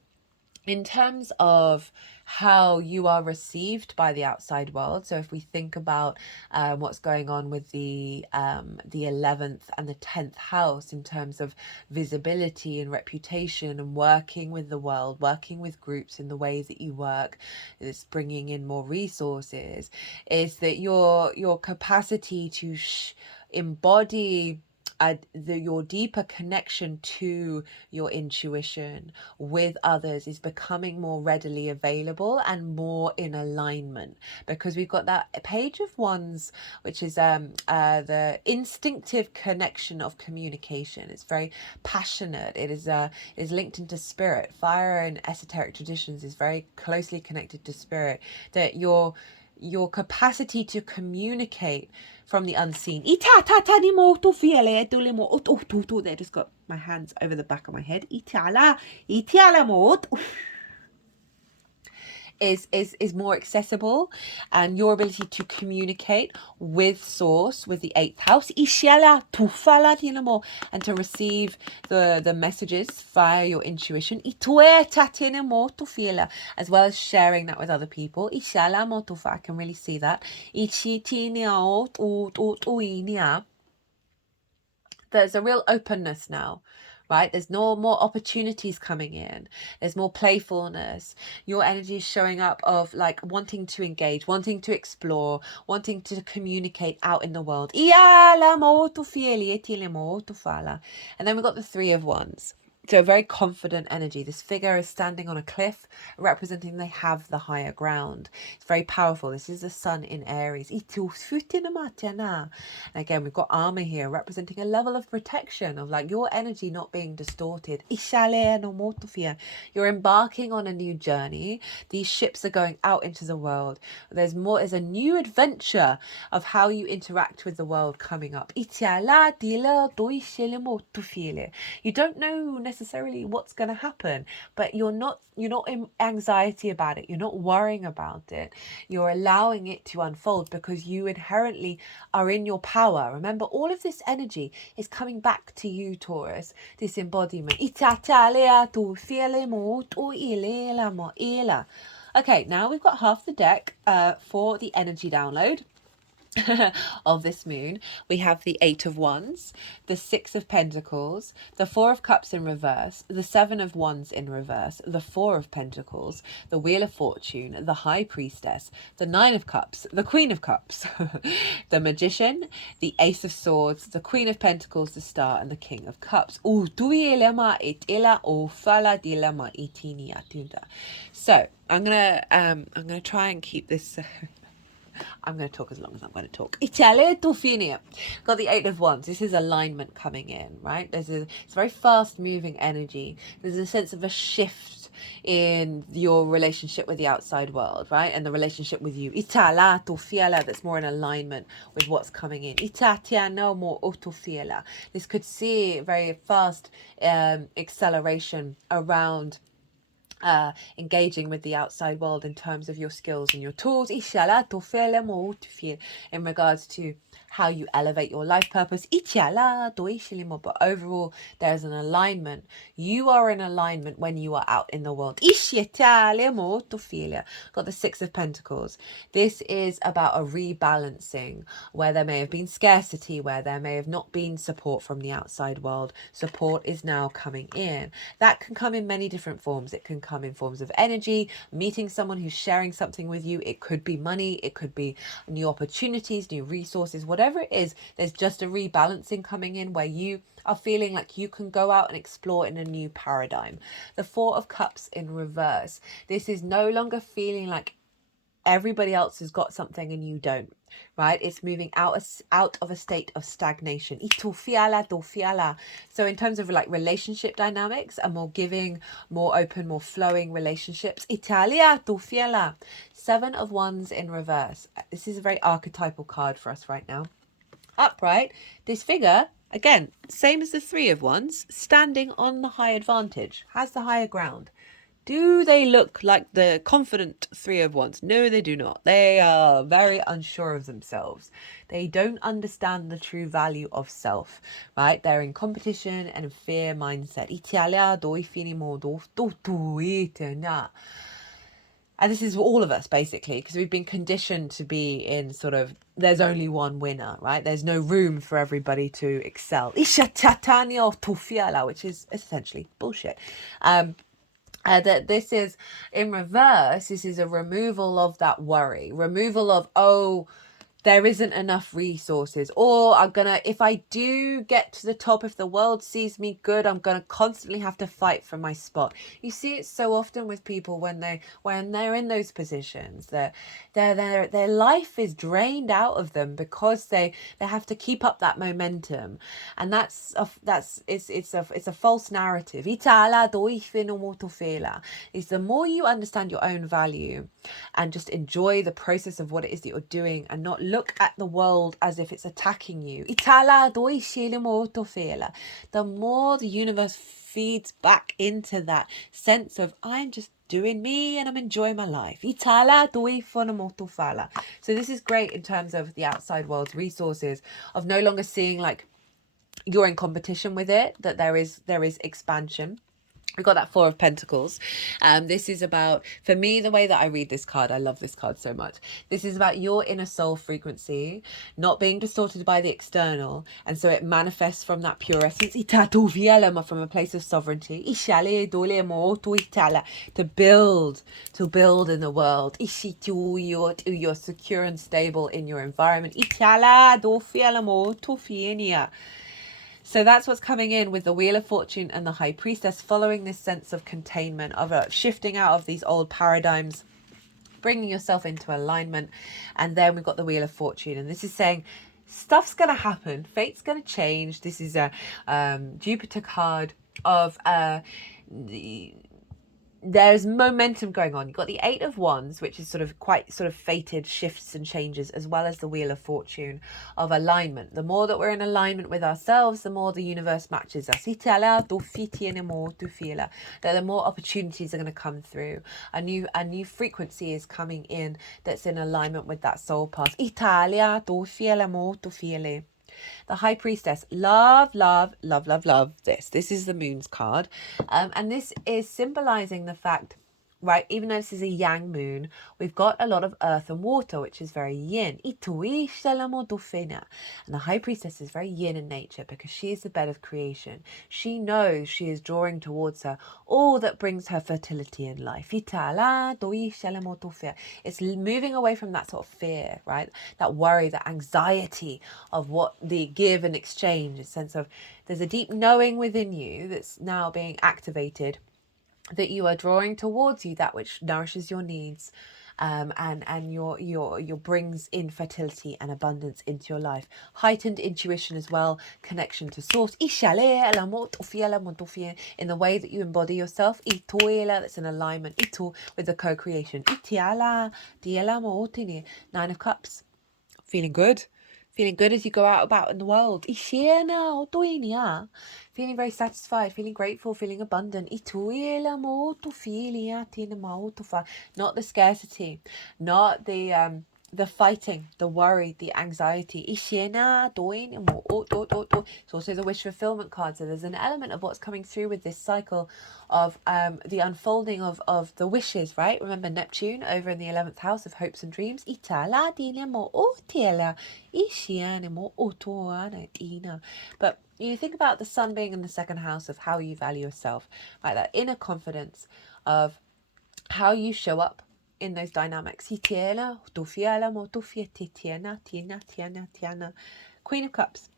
in terms of how you are received by the outside world. So if we think about what's going on with the 11th and the 10th house in terms of visibility and reputation and working with the world, working with groups in the ways that you work, it's bringing in more resources, is that your capacity to embody your deeper connection to your intuition with others is becoming more readily available and more in alignment, because we've got that Page of Wands, which is the instinctive connection of communication. It's very passionate. It is linked into spirit. Fire in esoteric traditions is very closely connected to spirit. That your capacity to communicate from the unseen. There, just got my hands over the back of my head. Is more accessible, and your ability to communicate with source, with the 8th house, and to receive the messages via your intuition, as well as sharing that with other people. I can really see that. There's a real openness now, right? There's no more opportunities coming in. There's more playfulness. Your energy is showing up of like wanting to engage, wanting to explore, wanting to communicate out in the world. And then we've got the 3 of Wands. So a very confident energy. This figure is standing on a cliff, representing they have the higher ground. It's very powerful. This is the sun in Aries. And again, we've got armor here, representing a level of protection, of like your energy not being distorted. You're embarking on a new journey. These ships are going out into the world. There's a new adventure of how you interact with the world coming up. You don't know necessarily what's going to happen, but you're not in anxiety about it. You're not worrying about it. You're allowing it to unfold because you inherently are in your power. Remember, all of this energy is coming back to you, Taurus, this embodiment. Okay, now we've got half the deck for the energy download of this moon. We have the 8 of Wands, the 6 of Pentacles, the 4 of Cups in reverse, the 7 of Wands in reverse, the 4 of Pentacles, the Wheel of Fortune, the High Priestess, the 9 of Cups, the Queen of Cups, the Magician, the Ace of Swords, the Queen of Pentacles, the Star, and the King of Cups. So I'm gonna try and keep this. I'm going to talk as long as I'm going to talk. Got the 8 of Wands. This is alignment coming in, right? It's a very fast moving energy. There's a sense of a shift in your relationship with the outside world, right? And the relationship with you. That's more in alignment with what's coming in. This could see very fast acceleration around engaging with the outside world in terms of your skills and your tools, in regards to how you elevate your life purpose. But overall, there's an alignment. You are in alignment when you are out in the world. Got the 6 of Pentacles. This is about a rebalancing where there may have been scarcity, where there may have not been support from the outside world. Support is now coming in. That can come in many different forms. It can come in forms of energy, meeting someone who's sharing something with you. It could be money. It could be new opportunities, new resources, whatever it is. There's just a rebalancing coming in where you are feeling like you can go out and explore in a new paradigm. The 4 of Cups in reverse. This is no longer feeling like everybody else has got something and you don't, right? It's moving out of a state of stagnation. So in terms of like relationship dynamics, a more giving, more open, more flowing relationships. 7 of Wands in reverse. This is a very archetypal card for us right now. Upright, this figure, again, same as the 3 of Wands, standing on the high advantage, has the higher ground. Do they look like the confident 3 of Wands? No, they do not. They are very unsure of themselves. They don't understand the true value of self, right? They're in competition and in fear mindset. And this is all of us, basically, because we've been conditioned to be in sort of, there's only one winner, right? There's no room for everybody to excel. Which is essentially bullshit. That this is in reverse. This is a removal of that worry, removal of, oh, there isn't enough resources, or if I do get to the top, if the world sees me good, I'm gonna constantly have to fight for my spot. You see it so often with people when they're in those positions, that their life is drained out of them because they have to keep up that momentum, and it's a false narrative. It's the more you understand your own value and just enjoy the process of what it is that you're doing, and not look at the world as if it's attacking you. The more the universe feeds back into that sense of, I'm just doing me and I'm enjoying my life. So this is great in terms of the outside world's resources, of no longer seeing like you're in competition with it, that there is expansion. We got that Four of Pentacles. This is about, for me, the way that I read this card, I love this card so much. This is about your inner soul frequency not being distorted by the external, and so it manifests from that pure essence, from a place of sovereignty, to build in the world. You're secure and stable in your environment. So that's what's coming in with the Wheel of Fortune and the High Priestess, following this sense of containment, of shifting out of these old paradigms, bringing yourself into alignment. And then we've got the Wheel of Fortune, and this is saying stuff's going to happen, fate's going to change. This is a Jupiter card of there's momentum going on. You've got the Eight of Wands, which is sort of fated shifts and changes, as well as the Wheel of Fortune of alignment. The more that we're in alignment with ourselves, the more the universe matches us. That the more opportunities are going to come through. A new frequency is coming in that's in alignment with that soul path. The High Priestess, love this. This is the Moon's card. And this is symbolizing the fact, right, even though this is a yang moon, we've got a lot of earth and water, which is very yin. And the High Priestess is very yin in nature because she is the bed of creation. She knows she is drawing towards her all that brings her fertility in life. It's moving away from that sort of fear, right? That worry, that anxiety of what the give and exchange, a sense of there's a deep knowing within you that's now being activated, that you are drawing towards you that which nourishes your needs, and your brings in fertility and abundance into your life. Heightened intuition as well, connection to source, in the way that you embody yourself, that's in alignment with the co-creation. Nine of Cups, feeling good as you go out about in the world. Feeling very satisfied, feeling grateful, feeling abundant. Not the scarcity, not the fighting, the worry, the anxiety. It's also the wish fulfillment card. So there's an element of what's coming through with this cycle of the unfolding of the wishes, right? Remember Neptune over in the 11th house of hopes and dreams. But you think about the sun being in the second house of how you value yourself, like that inner confidence of how you show up in those dynamics. Queen of Cups,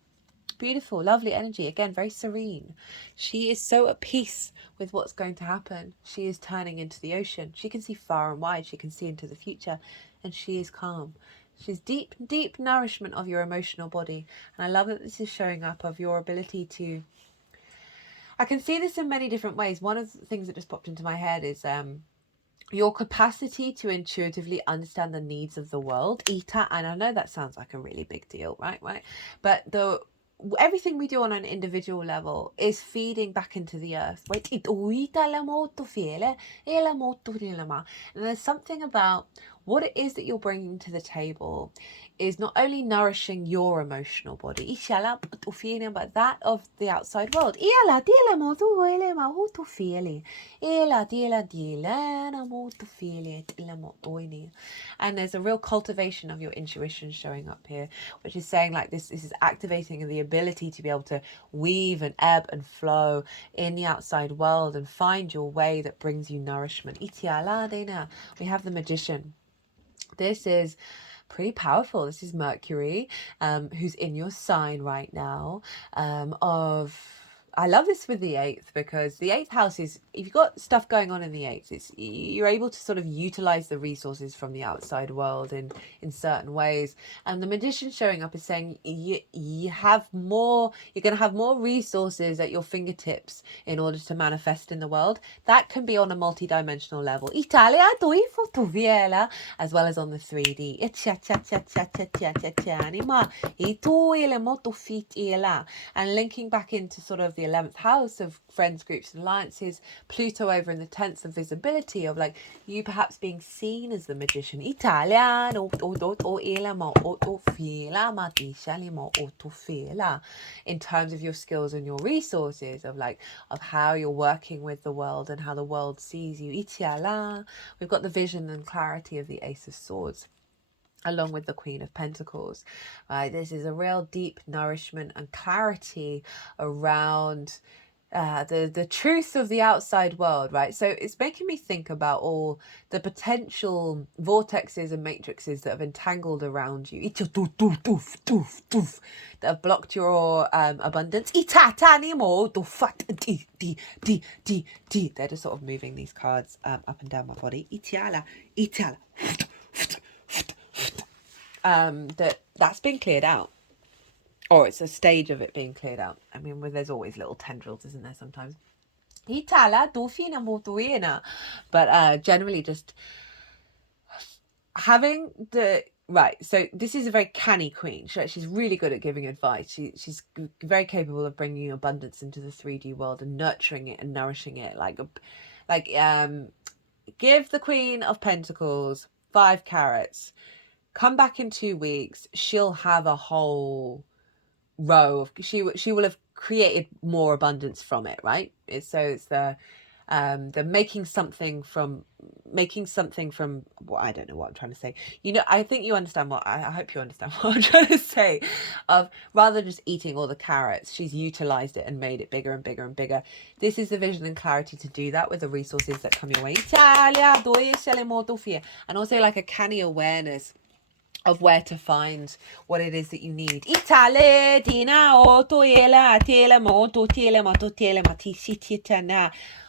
beautiful, lovely energy. Again, very serene. She is so at peace with what's going to happen. She is turning into the ocean. She can see far and wide. She can see into the future, and she is calm. She's deep nourishment of your emotional body. And I love that this is showing up of your ability to, I can see this in many different ways. One of the things that just popped into my head is your capacity to intuitively understand the needs of the world. And I know that sounds like a really big deal, right? But everything we do on an individual level is feeding back into the earth. And there's something about what it is that you're bringing to the table is not only nourishing your emotional body, but that of the outside world. And there's a real cultivation of your intuition showing up here, which is saying like this is activating the ability to be able to weave and ebb and flow in the outside world and find your way that brings you nourishment. We have the Magician. This is pretty powerful. This is Mercury, who's in your sign right now, I love this with the 8th, because the 8th house is, if you've got stuff going on in the 8th, you're able to sort of utilize the resources from the outside world in certain ways. And the Magician showing up is saying you have more, you're going to have more resources at your fingertips in order to manifest in the world. That can be on a multi-dimensional level, Italia, as well as on the 3D. And linking back into sort of the 11th house of friends, groups and alliances, Pluto over in the 10th of visibility, of like you perhaps being seen as the Magician. In terms of your skills and your resources, of how you're working with the world and how the world sees you. We've got the vision and clarity of the Ace of Swords, along with the Queen of Pentacles. Right, this is a real deep nourishment and clarity around the truth of the outside world, right? So it's making me think about all the potential vortexes and matrices that have entangled around you, that have blocked your abundance. They're just sort of moving these cards up and down my body. That's been cleared out, or it's a stage of it being cleared out. I mean, there's always little tendrils, isn't there, sometimes? But generally just having the right. So this is a very canny queen. She's really good at giving advice. She's very capable of bringing abundance into the 3D world and nurturing it and nourishing it. Give the Queen of Pentacles 5 carrots. Come back in 2 weeks. She'll have a whole row of, she will have created more abundance from it, right? It's the making something from well, I don't know what I'm trying to say. I think you understand what I hope you understand what I'm trying to say. Of rather than just eating all the carrots, she's utilized it and made it bigger and bigger and bigger. This is the vision and clarity to do that with the resources that come your way. And also like a canny awareness of where to find what it is that you need.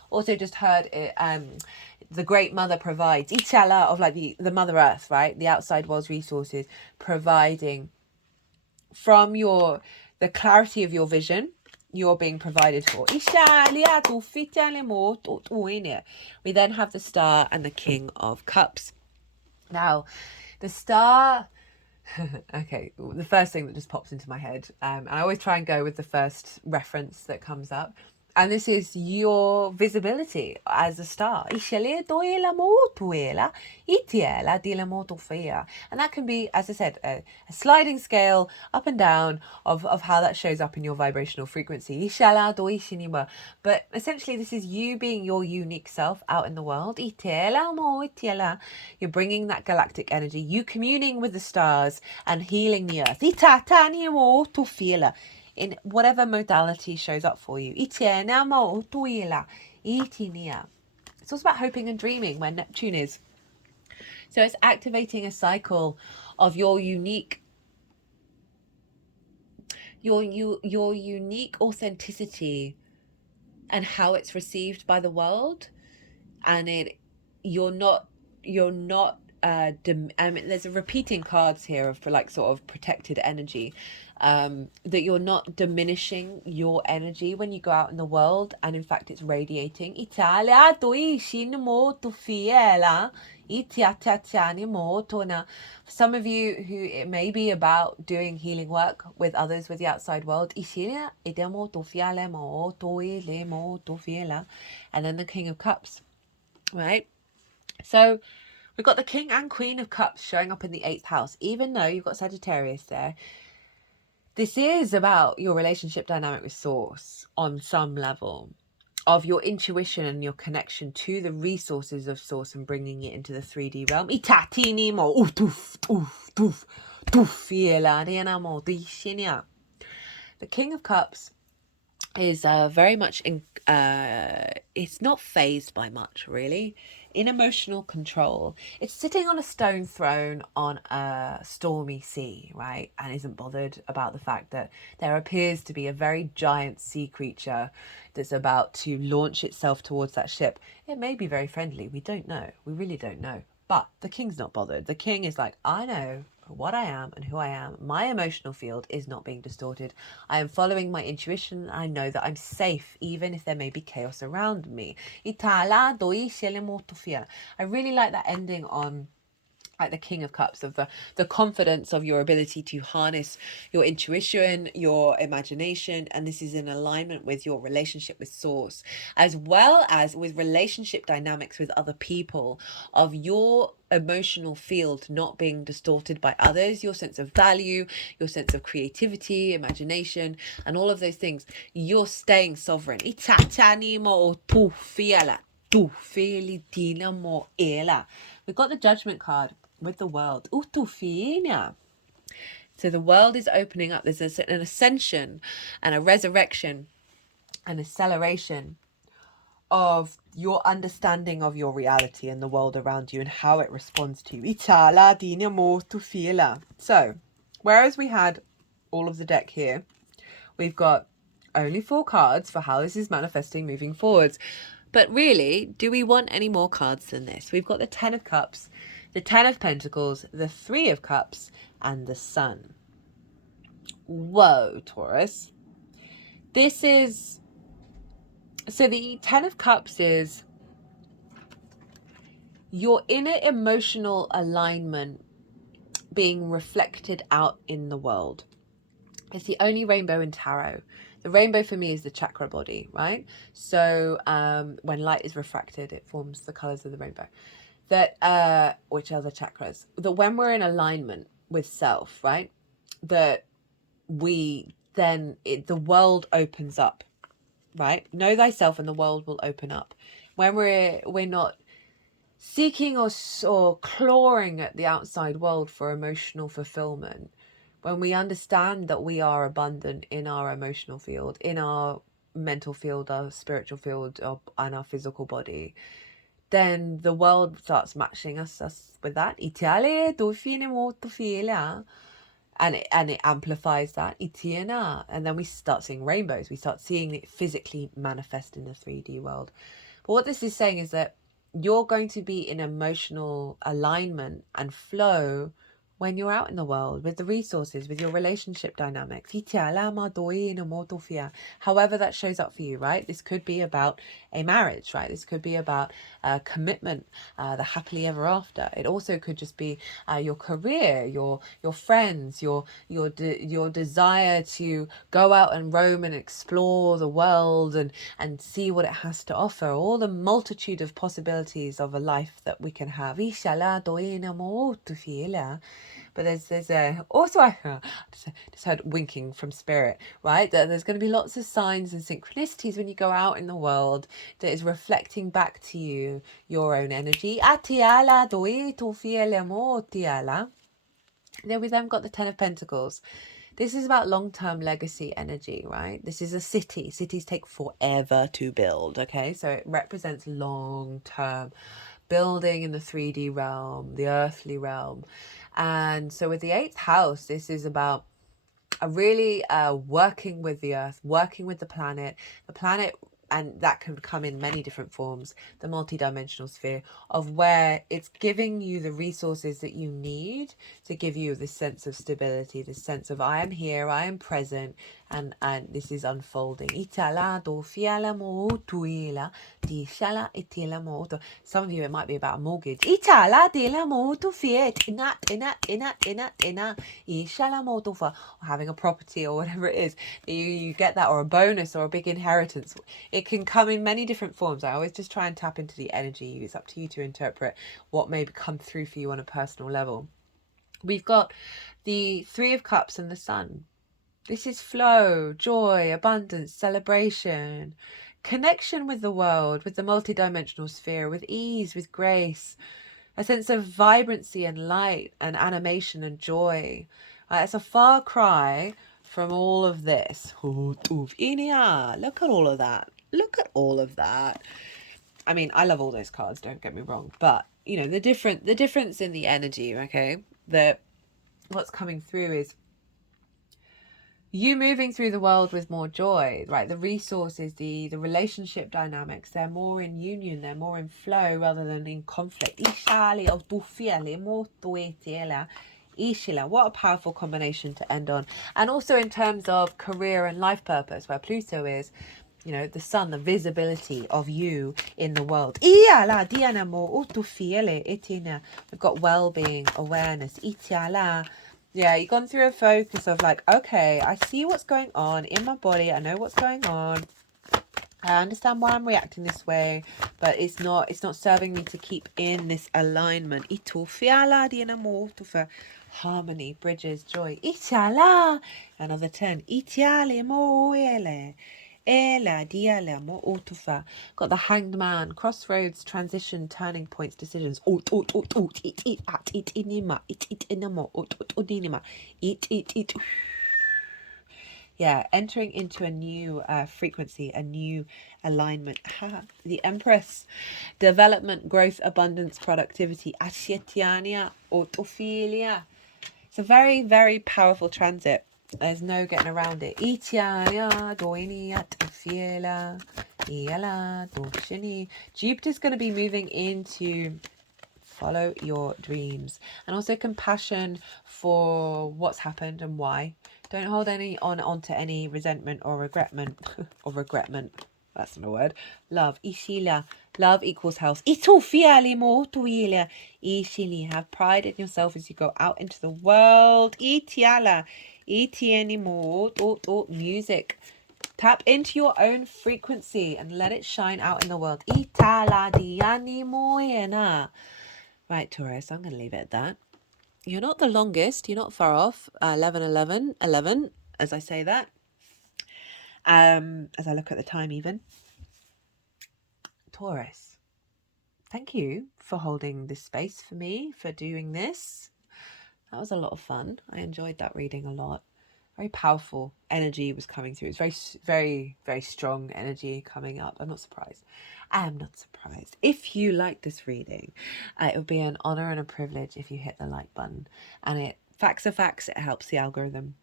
Also just heard it, the Great Mother provides. Ichala, of like the Mother Earth, right? The outside world's resources, providing from the clarity of your vision, you're being provided for. We then have the Star and the King of Cups. Now, the Star, okay, the first thing that just pops into my head, and I always try and go with the first reference that comes up, and this is your visibility as a star. And that can be, as I said, a sliding scale up and down of how that shows up in your vibrational frequency. But essentially, this is you being your unique self out in the world. You're bringing that galactic energy, you communing with the stars and healing the earth. In whatever modality shows up for you. It's also about hoping and dreaming where Neptune is. So it's activating a cycle of your unique authenticity and how it's received by the world. And you're not I mean, there's a repeating cards here of like sort of protected energy, that you're not diminishing your energy when you go out in the world, and in fact it's radiating. For some of you who it may be about doing healing work with others, with the outside world, and then the King of Cups, right? So we've got the King and Queen of Cups showing up in the 8th house, even though you've got Sagittarius there. This is about your relationship dynamic with Source on some level, of your intuition and your connection to the resources of Source and bringing it into the 3D realm. The King of Cups is very much it's not phased by much, really. in emotional control. It's sitting on a stone throne on a stormy sea, right? And isn't bothered about the fact that there appears to be a very giant sea creature that's about to launch itself towards that ship. It may be very friendly. We don't know. We really don't know. But the king's not bothered. The king is like, I know what I am and who I am. My emotional field is not being distorted. I am following my intuition. I know that I'm safe, even if there may be chaos around me. I really like that ending on like the King of Cups, of the confidence of your ability to harness your intuition, your imagination, and this is in alignment with your relationship with source, as well as with relationship dynamics with other people, of your emotional field not being distorted by others, your sense of value, your sense of creativity, imagination, and all of those things. You're staying sovereign. We've got the Judgment card with the World. So the world is opening up. There's an ascension and a resurrection, an acceleration of your understanding of your reality and the world around you and how it responds to you. So, whereas we had all of the deck here, we've got only 4 cards for how this is manifesting moving forwards. But really, do we want any more cards than this? We've got the 10 of Cups, the 10 of Pentacles, the 3 of Cups, and the Sun. Whoa, Taurus. This is... So the 10 of Cups is your inner emotional alignment being reflected out in the world. It's the only rainbow in tarot. The rainbow for me is the chakra body, right? So when light is refracted, it forms the colors of the rainbow. That which are the chakras? That when we're in alignment with self, right? That we then the world opens up, right? Know thyself, and the world will open up. When we're not seeking or clawing at the outside world for emotional fulfillment. When we understand that we are abundant in our emotional field, in our mental field, our spiritual field, and our physical body, then the world starts matching us with that. And it amplifies that. And then we start seeing rainbows. We start seeing it physically manifest in the 3D world. But what this is saying is that you're going to be in emotional alignment and flow when you're out in the world with the resources, with your relationship dynamics. However that shows up for you, right? This could be about a marriage, right? This could be about commitment, the happily ever after. It also could just be your career, your friends, your desire to go out and roam and explore the world and see what it has to offer. All the multitude of possibilities of a life that we can have. But there's also I just heard winking from spirit, right? That there's going to be lots of signs and synchronicities when you go out in the world that is reflecting back to you your own energy. Then we then got the 10 of Pentacles. This is about long-term legacy energy, right? This is a city. Cities take forever to build, okay? So it represents long-term building in the 3D realm, the earthly realm. And so with the 8th house, this is about really working with the earth, working with the planet, and that can come in many different forms, the multidimensional sphere of where it's giving you the resources that you need to give you this sense of stability, this sense of I am here, I am present, and this is unfolding. Some of you, it might be about a mortgage. Or having a property or whatever it is. You get that, or a bonus or a big inheritance. It can come in many different forms. I always just try and tap into the energy. It's up to you to interpret what may come through for you on a personal level. We've got the 3 of Cups and the Sun. This is flow, joy, abundance, celebration, connection with the world, with the multidimensional sphere, with ease, with grace, a sense of vibrancy and light and animation and joy. It's a far cry from all of this. Look at all of that. Look at all of that. I mean, I love all those cards, don't get me wrong, but you know, the difference in the energy, okay? What's coming through is you moving through the world with more joy, right? The resources, the relationship dynamics, they're more in union, they're more in flow rather than in conflict. What a powerful combination to end on. And also in terms of career and life purpose, where Pluto is, you know, the sun, the visibility of you in the world. We've got well-being, awareness. Yeah, you've gone through a focus of like, okay, I see what's going on in my body. I know what's going on. I understand why I'm reacting this way, but it's not serving me to keep in this alignment. Harmony, bridges, joy. Another 10. Got the Hanged Man, crossroads, transition, turning points, decisions. Yeah, entering into a new frequency, a new alignment. The Empress, development, growth, abundance, productivity. It's a very, very powerful transit. There's no getting around it. Jupiter's going to be moving into follow your dreams, and also compassion for what's happened and why. Don't hold any onto any resentment or regretment or regretment. That's not a word. Love. Love equals health. Have pride in yourself as you go out into the world. Music. Tap into your own frequency and let it shine out in the world. Right, Taurus, I'm going to leave it at that. You're not the longest. You're not far off. 11, as I say that. As I look at the time even. Taurus, thank you for holding this space for me, for doing this. That was a lot of fun. I enjoyed that reading a lot. Very powerful energy was coming through. It's very, very, very strong energy coming up. I'm not surprised. I am not surprised. If you like this reading, it would be an honor and a privilege if you hit the like button. And facts are facts, it helps the algorithm.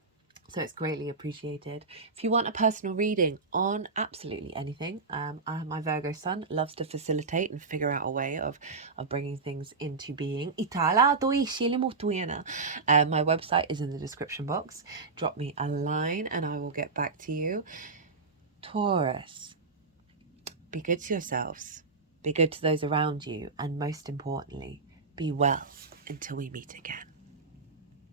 So it's greatly appreciated. If you want a personal reading on absolutely anything, my Virgo sun loves to facilitate and figure out a way of bringing things into being. My website is in the description box. Drop me a line and I will get back to you. Taurus, be good to yourselves, be good to those around you, and most importantly, be well until we meet again.